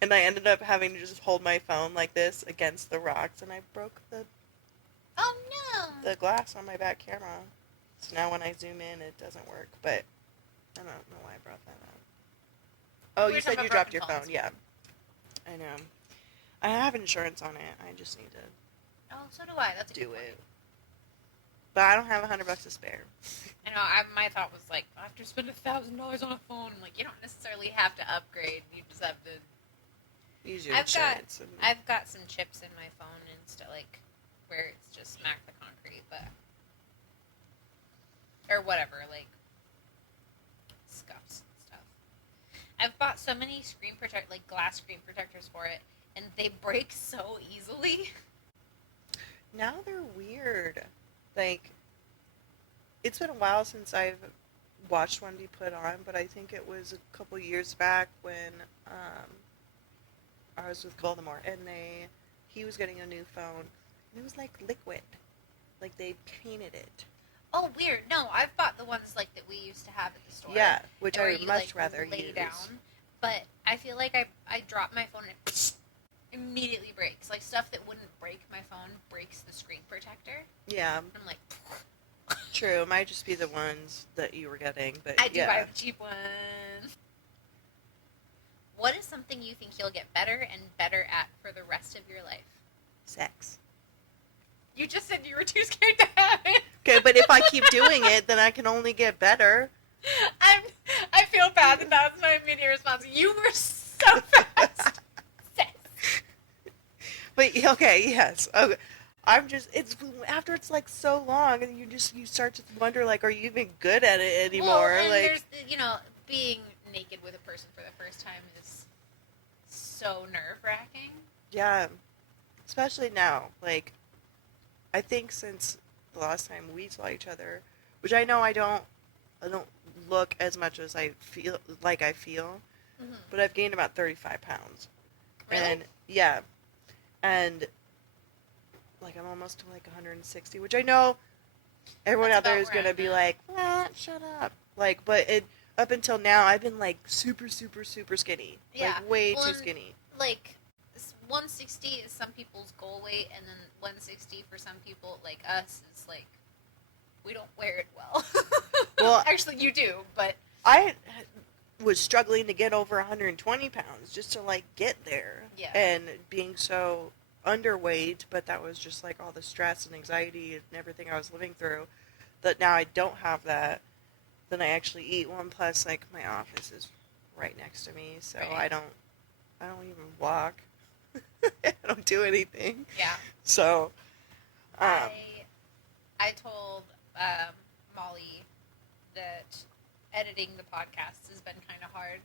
and I ended up having to just hold my phone like this against the rocks, and I broke Oh no. the glass on my back camera. So now when I zoom in, it doesn't work, but I don't know why I brought that up. Oh, We were you said talking you about dropped your broken phone, phones. yeah. I know. I have insurance on it. I just need to Oh, so do I. That's a do good point. it. But I don't have $100 to spare. I know. My thought was like, I have to spend $1,000 on a phone. I'm like, you don't necessarily have to upgrade. You just have to. Use your I've got insurance. I've got some chips in my phone and stuff, like where it's just smack the concrete, but or whatever, like scuffs and stuff. I've bought so many glass screen protectors for it, and they break so easily. Now they're weird. Like, it's been a while since I've watched one be put on, but I think it was a couple years back when I was with Voldemort, and he was getting a new phone, and it was like liquid, like they painted it. Oh, weird. No, I've bought the ones like that we used to have at the store. Yeah, which where I would you, much like, rather lay use. down. But I feel like I drop my phone and it immediately breaks. Like stuff that wouldn't break my phone breaks the screen protector. Yeah, I'm like, true. It might just be the ones that you were getting, but I do yeah. buy the cheap ones. What is something you think you'll get better and better at for the rest of your life? Sex. You just said you were too scared to have it. Okay, but if I keep doing it, then I can only get better. I feel bad that was my immediate response. You were so fast. Sex. But okay, yes. Okay. It's after it's like so long, and you start to wonder, like, are you even good at it anymore? Well, and like, there's being naked with a person for the first time is so nerve-wracking. yeah, especially now. Like, I think since the last time we saw each other, which I know I don't look as much as I feel, Mm-hmm. but I've gained about 35 pounds. Really? And yeah, and like I'm almost to like 160, which I know everyone That's out there about is where gonna I'm be at. like, "What? Shut up!" Like, but up until now, I've been like super, super, super skinny. Yeah. Like way Well, too and, skinny. Like 160 is some people's goal weight, and then 160 for some people, like us, is like we don't wear it well. Well, actually, you do, but I was struggling to get over 120 pounds just to like get there. Yeah. And being so underweight, but that was just like all the stress and anxiety and everything I was living through. That now I don't have that. Then I actually eat one. Plus, like my office is right next to me, so Right. I don't even walk. I don't do anything. yeah. So, I told Molly that editing the podcast has been kind of hard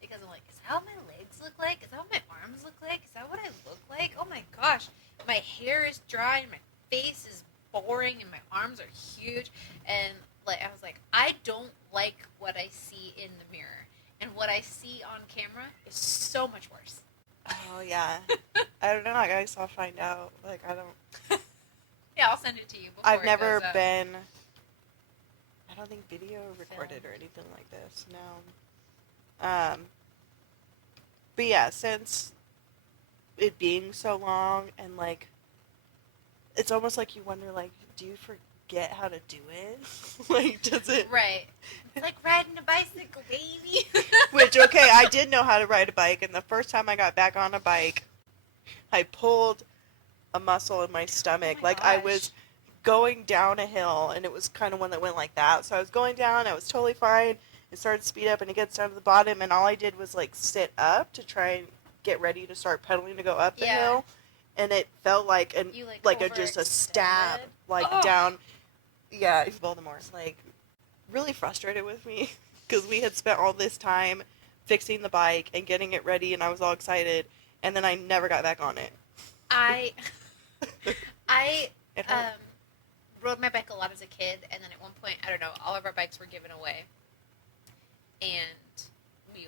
because I'm like, is that what my legs look like? Is that what my arms look like? Is that what I look like? Oh my gosh, my hair is dry and my face is boring and my arms are huge, and like I was like, I don't like what I see in the mirror, and what I see on camera is so much worse. oh yeah, I don't know. I guess I'll find out. Like I don't. Yeah, I'll send it to you. Before I've it never goes up. been. I don't think video recorded or anything like this. No. But yeah, since it being so long and like, it's almost like you wonder, like, do you forget how to do it? Like, does it? Right. It's like riding a bicycle, baby. Which, okay, I did know how to ride a bike, and the first time I got back on a bike, I pulled a muscle in my stomach. Oh my like, I gosh. was going down a hill, and it was kind of one that went like that. So I was going down, I was totally fine. It started to speed up, and it gets down to the bottom, and all I did was, like, sit up to try and get ready to start pedaling to go up the Yeah. hill. And it felt like You, just a stab, overextended? like, Ugh. down. Yeah, Voldemort's, like, really frustrated with me, because we had spent all this time fixing the bike and getting it ready, and I was all excited, and then I never got back on it. I It hurt. rode my bike a lot as a kid, and then at one point, I don't know, all of our bikes were given away, and we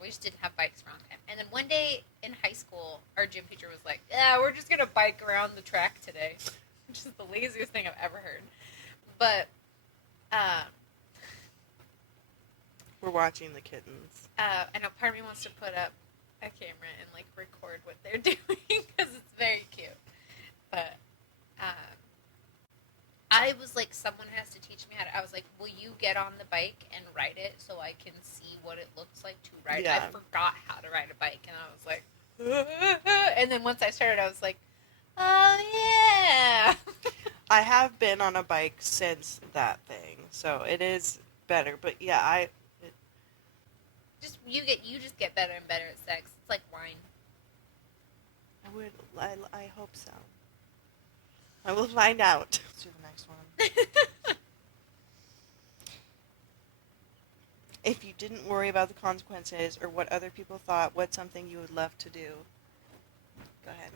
we just didn't have bikes around time. And then one day in high school, our gym teacher was like, "Yeah, we're just gonna bike around the track today," which is the laziest thing I've ever heard. But, We're watching the kittens. I know part of me wants to put up a camera and, like, record what they're doing because it's very cute. But, I was like, someone has to teach me how to, I was like, will you get on the bike and ride it so I can see what it looks like to ride? Yeah. I forgot how to ride a bike, and I was like, and then once I started, I was like, oh, yeah. I have been on a bike since that thing, so it is better. But yeah, You just get better and better at sex. It's like wine. I hope so. I will find out. Let's do the next one. If you didn't worry about the consequences or what other people thought, what's something you would love to do? Go ahead.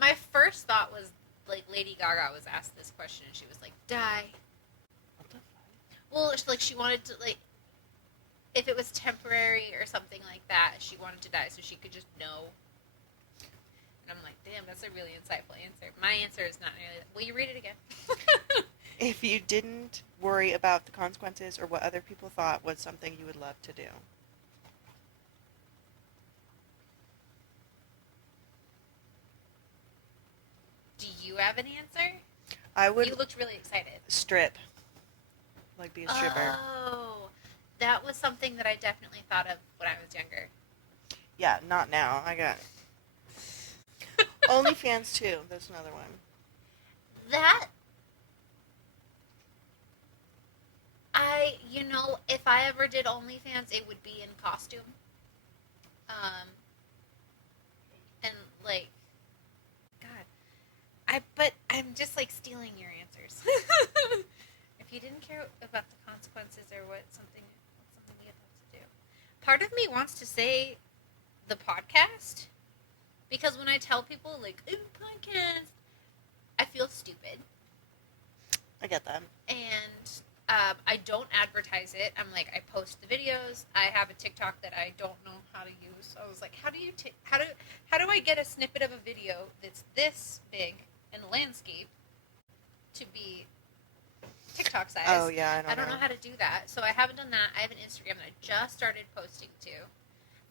My first thought was, like, Lady Gaga was asked this question, and she was like, die. What the fuck? Well, she wanted to, like, if it was temporary or something like that, she wanted to die so she could just know. And I'm like, damn, that's a really insightful answer. My answer is not nearly that. Will you read it again? If you didn't worry about the consequences or what other people thought, what's something you would love to do? Do you have an answer? I would You looked really excited. strip. Like be a stripper. Oh, that was something that I definitely thought of when I was younger. Yeah, not now. I got OnlyFans too. That's another one. That, if I ever did OnlyFans, it would be in costume. And, like, God, but I'm just, like, stealing your answers. If you didn't care about the consequences or what's something you'd have to do. Part of me wants to say the podcast, because when I tell people, like, in podcast, I feel stupid. I get that. And I don't advertise it. I'm like, I post the videos. I have a TikTok that I don't know how to use. So I was like, how do I get a snippet of a video that's this big in landscape to be TikTok size? Oh yeah, I don't know how to do that. So I haven't done that. I have an Instagram that I just started posting to.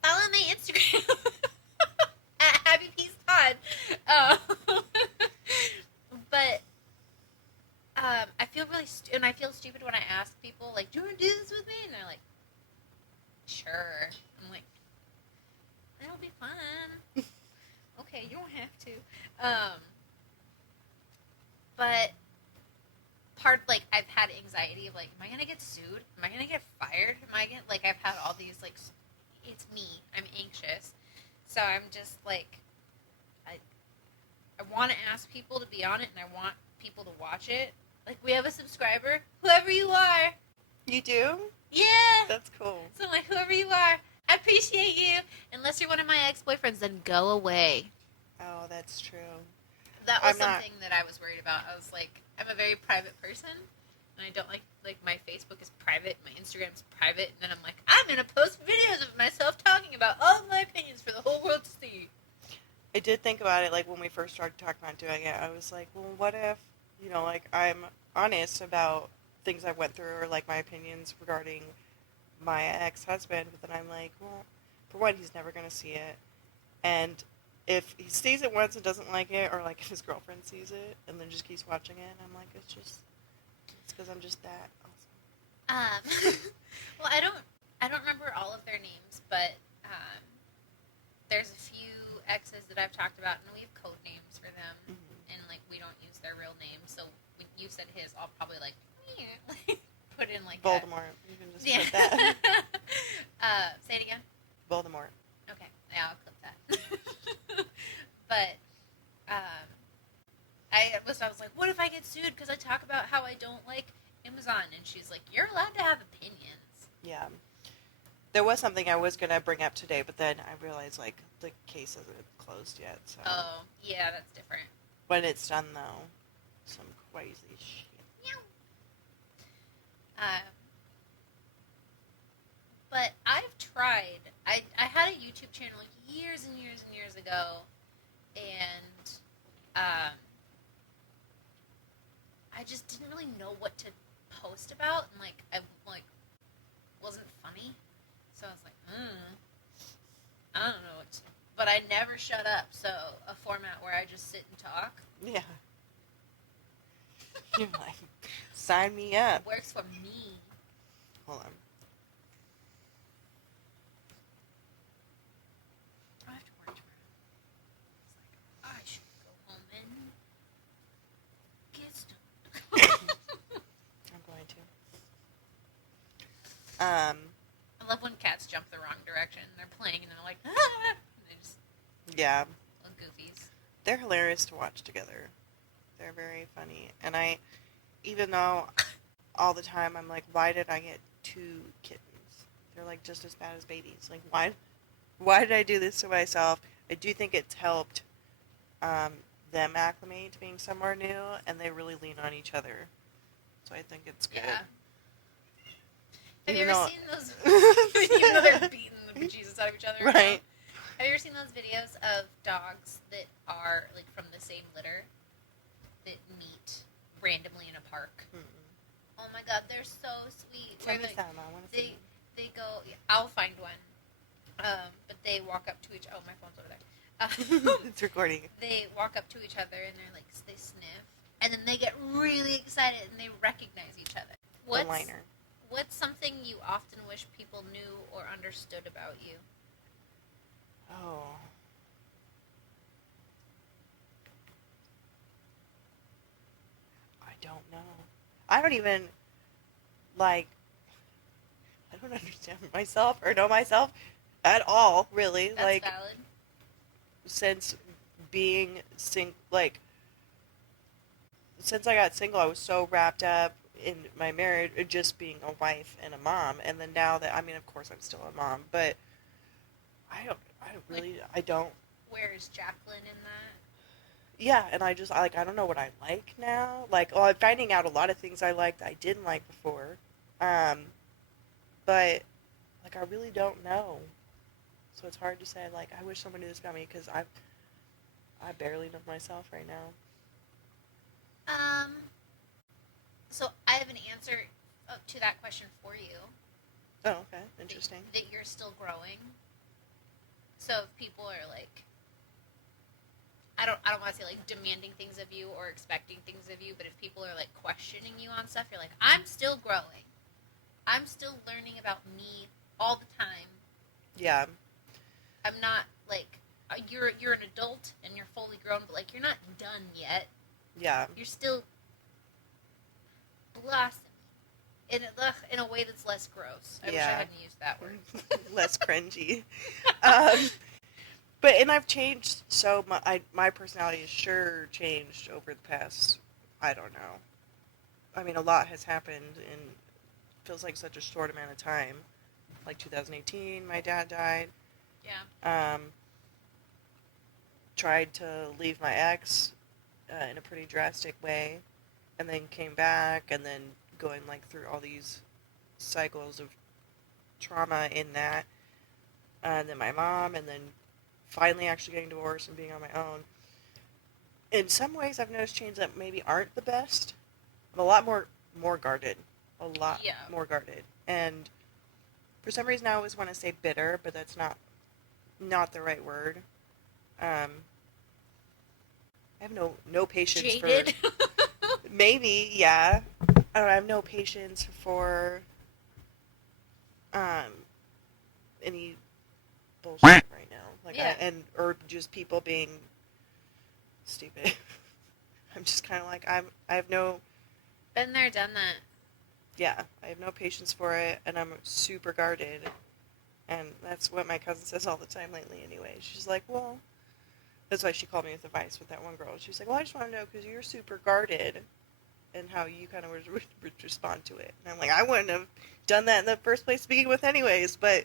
Follow my Instagram at Happy Peace Pod. But I feel really and I feel stupid when I ask people, like, do you want to do this with me? And they're like, sure. I'm like, that'll be fun. Okay, you don't have to. But like, I've had anxiety of, like, am I gonna get sued? Am I gonna get fired? Like, I've had all these, like, it's me. I'm anxious. So I'm just like, I want to ask people to be on it, and I want people to watch it. Like, we have a subscriber, whoever you are. You do? Yeah. That's cool. So I'm like, whoever you are, I appreciate you. Unless you're one of my ex-boyfriends, then go away. Oh, that's true. That was something that I was worried about. I was like, I'm a very private person, and I don't like my Facebook is private, my Instagram's private, and then I'm like, I'm gonna post videos of myself talking about all of my opinions for the whole world to see. I did think about it, like, when we first started talking about doing it. I was like, well, what if, like, I'm honest about things I went through or, like, my opinions regarding my ex-husband, but then I'm like, well, for one, he's never going to see it, and if he sees it once and doesn't like it, or, like, if his girlfriend sees it and then just keeps watching it, I'm like, it's because I'm just that awesome. Well, I don't remember all of their names, but there's a few exes that I've talked about, and we have code names for them, and, like, we don't use their real names. So when you said his, I'll probably like put in like Voldemort. You can just put that. Say it again. Voldemort. Okay, yeah, I'll clip that. But I was like, what if I get sued because I talk about how I don't like Amazon? And she's like, you're allowed to have opinions. Yeah. There was something I was going to bring up today, but then I realized, like, the case isn't closed yet, so. Oh, yeah, that's different. When it's done, though, some crazy shit. But I've tried. I had a YouTube channel years and years and years ago, and I just didn't really know post about, and like I like wasn't funny, so I was like, I don't know what to, but I never shut up. So a format where I just sit and talk Yeah. You're like, sign me up. works for me. Hold on. I have to work tomorrow. It's like I should go home and get stoned. I'm going to. I love when cats jump the wrong direction. They're playing and they're like, ah! And they just Yeah. little goofies. They're hilarious to watch together. They're very funny. And even though all the time I'm like, why did I get 2 kittens? They're like just as bad as babies. Like, why did I do this to myself? I do think it's helped them acclimate to being somewhere new, and they really lean on each other. So I think it's good. Yeah. Have you Even ever though- seen those? Even though they're beating the bejesus out of each other. Right. Have you ever seen those videos of dogs that are like from the same litter that meet randomly in a park? Mm-mm. Oh my god, they're so sweet. Send Where, me like, some. I want to see. they go. Yeah, I'll find one. But they walk up to each. Oh, my phone's over there. It's recording. They walk up to each other and they're like they sniff, and then they get really excited and they recognize each other. The liner. What's something you often wish people knew or understood about you? Oh. I don't know. I don't even, I don't understand myself or know myself at all, really. That's valid. Since being since I got single, I was so wrapped up in my marriage, just being a wife and a mom. And then now that, of course I'm still a mom, but I don't. Where is Jacqueline in that? Yeah, and I just, I don't know what I like now. I'm finding out a lot of things I liked I didn't like before. But, I really don't know. So it's hard to say, I wish someone knew this about me, because I barely know myself right now. So I have an answer to that question for you. Oh, okay. Interesting. That you're still growing. So if people are like, I don't want to say demanding things of you or expecting things of you, but if people are questioning you on stuff, you're like, I'm still growing. I'm still learning about me all the time. Yeah. I'm not you're an adult and you're fully grown, but you're not done yet. Yeah. You're still blossoming in a way that's less gross. I wish I hadn't used that word. Less cringy. But I've changed so much. My personality has sure changed over the past, I don't know. A lot has happened in feels like such a short amount of time. 2018, my dad died. Yeah. Tried to leave my ex in a pretty drastic way, and then came back, and then going through all these cycles of trauma in that, and then my mom, and then finally actually getting divorced and being on my own. In some ways, I've noticed changes that maybe aren't the best. I'm a lot more guarded. A lot more guarded. And for some reason, I always want to say bitter, but that's not the right word. I have no patience Jaded. for... Maybe, yeah. I don't know, I have no patience for any bullshit right now. Or just people being stupid. I'm just kind of I have no... Been there, done that. Yeah, I have no patience for it, and I'm super guarded. And that's what my cousin says all the time lately anyway. She's like, well... That's why she called me with advice with that one girl. She's like, well, I just want to know, because you're super guarded, and how you kind of would respond to it. And I'm like, I wouldn't have done that in the first place to begin with anyways, but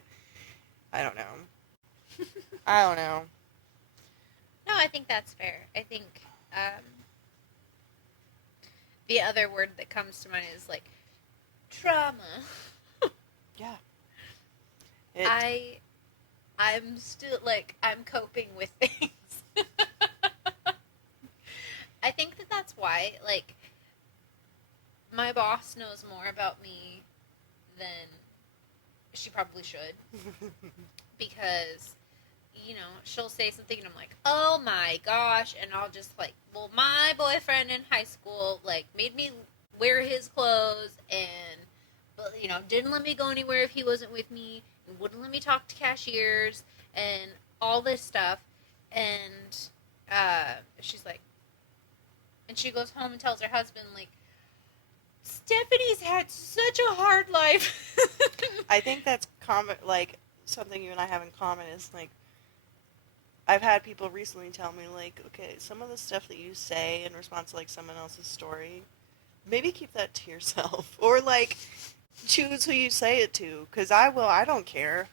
I don't know. I don't know. No, I think that's fair. I think the other word that comes to mind is trauma. Yeah. I'm still I'm coping with things. I think that's why my boss knows more about me than she probably should. Because, you know, she'll say something and I'm like, oh my gosh. And I'll just like, well, my boyfriend in high school, like, made me wear his clothes and, you know, didn't let me go anywhere if he wasn't with me, and wouldn't let me talk to cashiers and all this stuff. And she's like, and she goes home and tells her husband, like, Stephanie's had such a hard life. I think that's common, like, something you and I have in common is, like, I've had people recently tell me, like, okay, some of the stuff that you say in response to, like, someone else's story, maybe keep that to yourself. Or, like, choose who you say it to. Because I don't care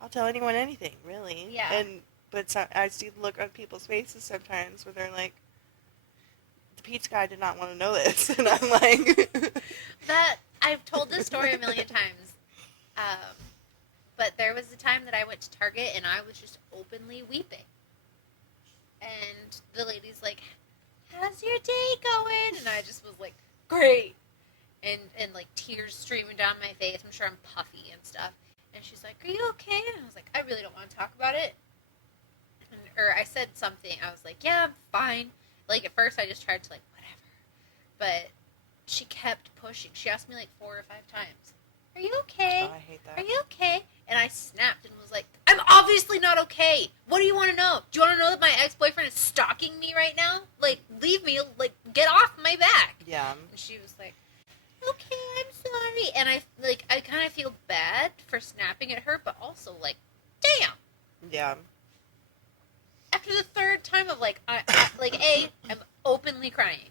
I'll tell anyone anything, really. Yeah. But I see the look on people's faces sometimes where they're like, the pizza guy did not want to know this. And I'm like... I've told this story a million times. But there was a time that I went to Target and I was just openly weeping. And the lady's like, how's your day going? And I just was like, great. And like tears streaming down my face. I'm sure I'm puffy and stuff. And she's like, are you okay? And I was like, I really don't want to talk about it. Or I said something. I was like, yeah, I'm fine. Like, at first I just tried to, like, whatever. But she kept pushing. She asked me, like, 4 or 5 times, are you okay? Oh, I hate that. Are you okay? And I snapped and was like, I'm obviously not okay. What do you want to know? Do you want to know that my ex-boyfriend is stalking me right now? Like, leave me. Like, get off my back. Yeah. And she was like, okay, I'm sorry. And I kind of feel bad for snapping at her, but also, like, damn. Yeah. After the 3rd time of, like, I'm openly crying.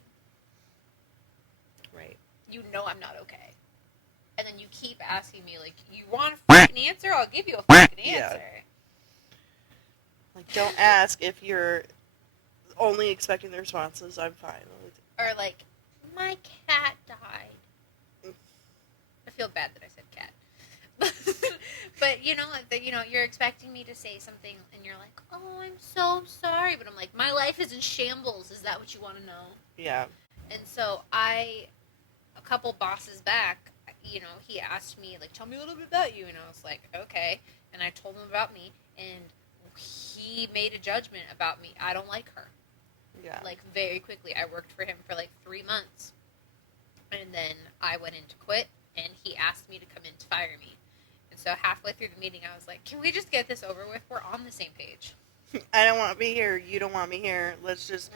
Right. You know I'm not okay. And then you keep asking me, like, you want a fucking answer? I'll give you a fucking answer. Yeah. Like, don't ask if you're only expecting the responses, I'm fine. Or, like, my cat died. I feel bad that I said cat. But, you know, you're expecting me to say something, and you're like, oh, I'm so sorry. But I'm like, my life is in shambles. Is that what you want to know? Yeah. And so a couple bosses back, you know, he asked me, like, tell me a little bit about you. And I was like, okay. And I told him about me, and he made a judgment about me. I don't like her. Yeah. Like, very quickly. I worked for him for, like, 3 months. And then I went in to quit, and he asked me to come in to fire me. And so halfway through the meeting, I was like, can we just get this over with? We're on the same page. I don't want to be here. You don't want me here. Let's just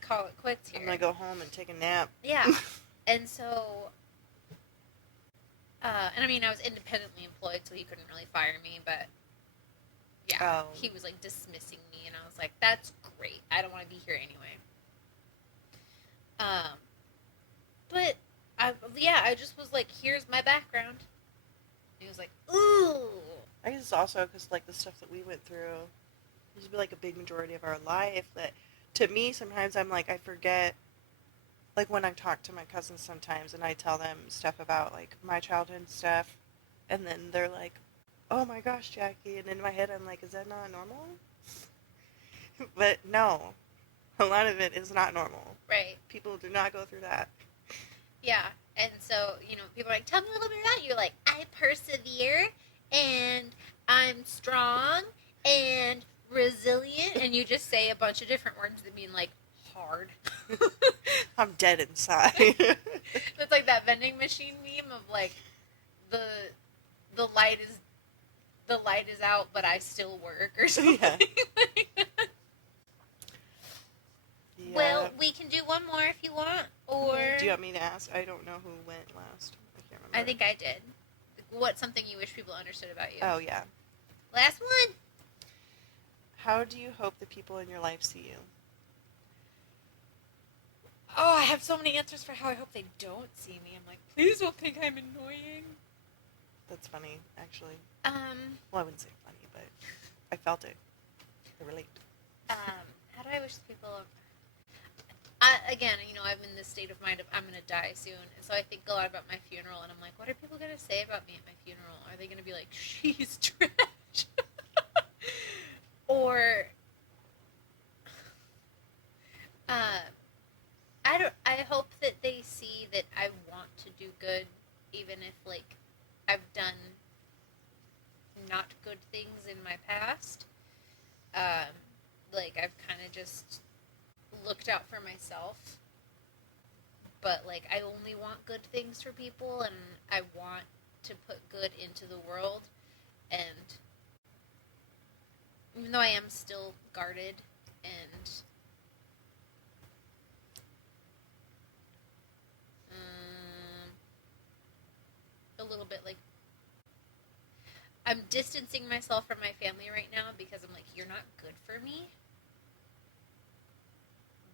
call it quits here. I'm going to go home and take a nap. Yeah. And so, and I mean, I was independently employed, so he couldn't really fire me, but yeah, he was like dismissing me, and I was like, that's great. I don't want to be here anyway. But I just was like, here's my background. And he was like, ooh. I guess it's also because, like, the stuff that we went through, this would be, like, a big majority of our life that, to me, sometimes I'm like, I forget, like, when I talk to my cousins sometimes and I tell them stuff about, like, my childhood stuff, and then they're like, oh my gosh, Jackie, and in my head I'm like, is that not normal? But no, a lot of it is not normal. Right. People do not go through that. Yeah, and so, you know, people are like, tell me a little bit about you. You're like, I persevere, and I'm strong, and resilient, and you just say a bunch of different words that mean, like, hard. I'm dead inside. It's like that vending machine meme of, like, the light is out, but I still work, or something. Yeah. Yeah. Well, we can do one more if you want, or... Do you want me to ask? I don't know who went last. I can't remember. I think I did. What's something you wish people understood about you? Oh, yeah. Last one. How do you hope the people in your life see you? Oh, I have so many answers for how I hope they don't see me. I'm like, please don't think I'm annoying. That's funny, actually. Well, I wouldn't say funny, but I felt it. I relate. How do I wish people... again, you know, I'm in this state of mind of I'm going to die soon. And so I think a lot about my funeral, and I'm like, what are people going to say about me at my funeral? Are they going to be like, she's trash? Or... I hope that they see that even if, like, I've done not good things in my past, like, I've kind of just looked out for myself. But, like, I only want good things for people, and I want to put good into the world. And even though I am still guarded and a little bit, like, I'm distancing myself from my family right now because I'm like, you're not good for me.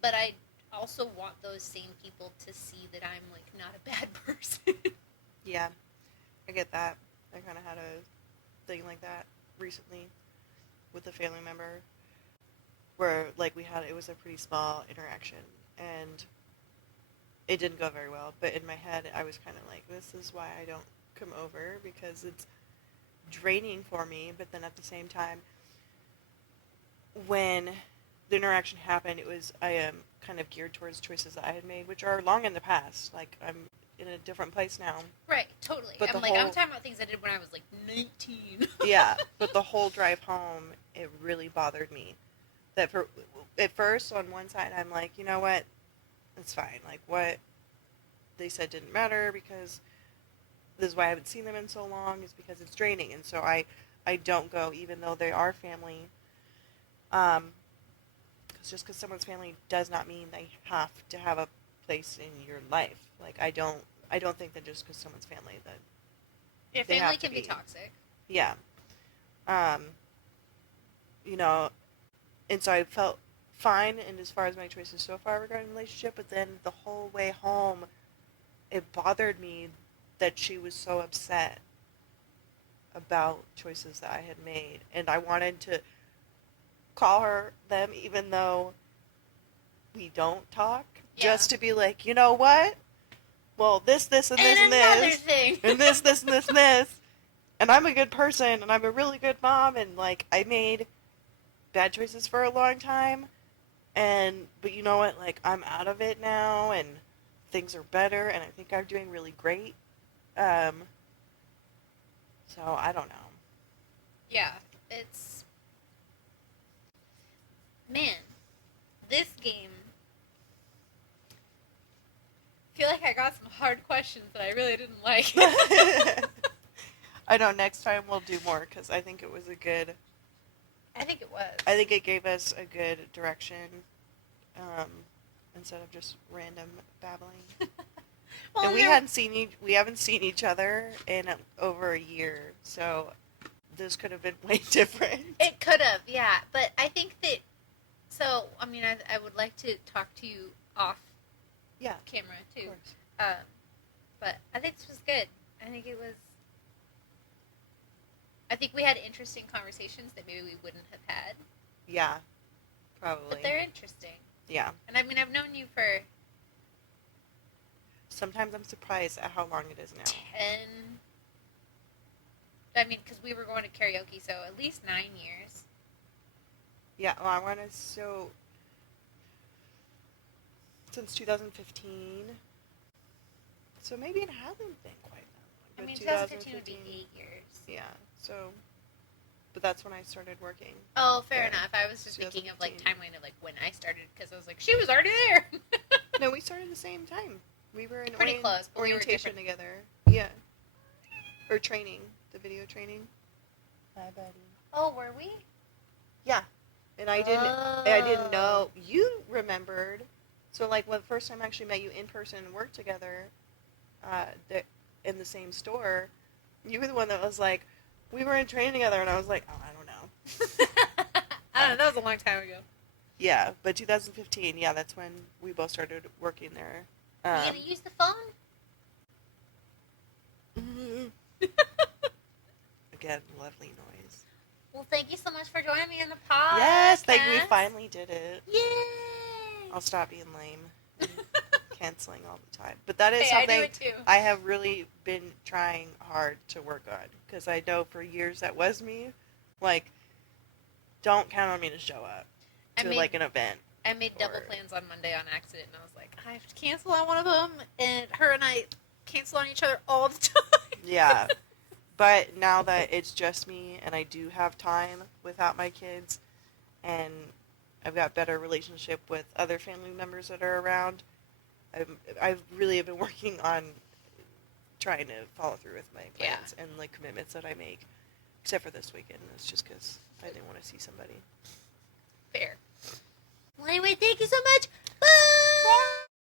But I also want those same people to see that I'm, like, not a bad person. Yeah, I get that. I kind of had a thing like that recently with a family member where, like, it was a pretty small interaction, and it didn't go very well, but in my head, I was kind of like, this is why I don't come over, because it's draining for me, but then at the same time, when the interaction happened, I am kind of geared towards choices that I had made, which are long in the past. Like, I'm in a different place now. Right, totally. But I'm talking about things I did when I was, like, 19. Yeah, but the whole drive home, it really bothered me. That at first, on one side, I'm like, you know what? It's fine. Like, what they said didn't matter, because this is why I haven't seen them in so long, is because it's draining. And so I don't go, even though they are family. Because just because someone's family does not mean they have to have a place in your life. Like, I don't think that just because someone's family that Your they family have to can be toxic. Yeah. You know, and so I felt fine, and as far as my choices so far regarding the relationship, but then the whole way home, it bothered me that she was so upset about choices that I had made, and I wanted to call them, even though we don't talk, just to be like, you know what? Well, this, and this, and another this, thing. and this, and this, and this, and I'm a good person, and I'm a really good mom, and, like, I made bad choices for a long time, but you know what? Like, I'm out of it now, and things are better, and I think I'm doing really great. So I don't know. Yeah, it's... Man, this game... I feel like I got some hard questions that I really didn't like. I know, next time we'll do more, because I think it was I think it was. I think it gave us a good direction, instead of just random babbling. Well, and we haven't seen each other in over a year, so this could have been way different. It could have, yeah. But I think that... So, I mean, I would like to talk to you off camera, too. Of course. But I think this was good. I think we had interesting conversations that maybe we wouldn't have had. Yeah, probably. But they're interesting. Yeah. And I mean, I've known you for... Sometimes I'm surprised at how long it is now. 10... I mean, because we were going to karaoke, so at least 9 years. Yeah, well, I want to, since 2015. So maybe it hasn't been quite that long. I mean, 2015 would be 8 years. Yeah, so, but that's when I started working. Oh, fair enough. I was just thinking of, like, timeline of, like, when I started, because I was like, she was already there. No, we started the same time. We were in pretty close, but orientation together. Yeah. Or training, the video training. Bye, buddy. Oh, were we? Yeah. And I didn't know. You remembered. So, like, when the first time I actually met you in person and worked together in the same store, you were the one that was like, we were in training together, and I was like, oh, I don't know. I don't know, that was a long time ago. Yeah, but 2015, yeah, that's when we both started working there. Are you going to use the phone? Again, lovely noise. Well, thank you so much for joining me in the podcast. Yes, we finally did it. Yay! I'll stop being lame and canceling all the time. But that is I something do it too. I have really been trying hard to work on, because I know for years that was me. Like, don't count on me to show up to like an event. I made double plans on Monday on accident, and I was like, I have to cancel on one of them, and her and I cancel on each other all the time. Yeah. But now that it's just me and I do have time without my kids and I've got better relationship with other family members that are around, I've really been working on trying to follow through with my plans and like commitments that I make. Except for this weekend. It's just because I didn't want to see somebody. Fair. Well, anyway, thank you so much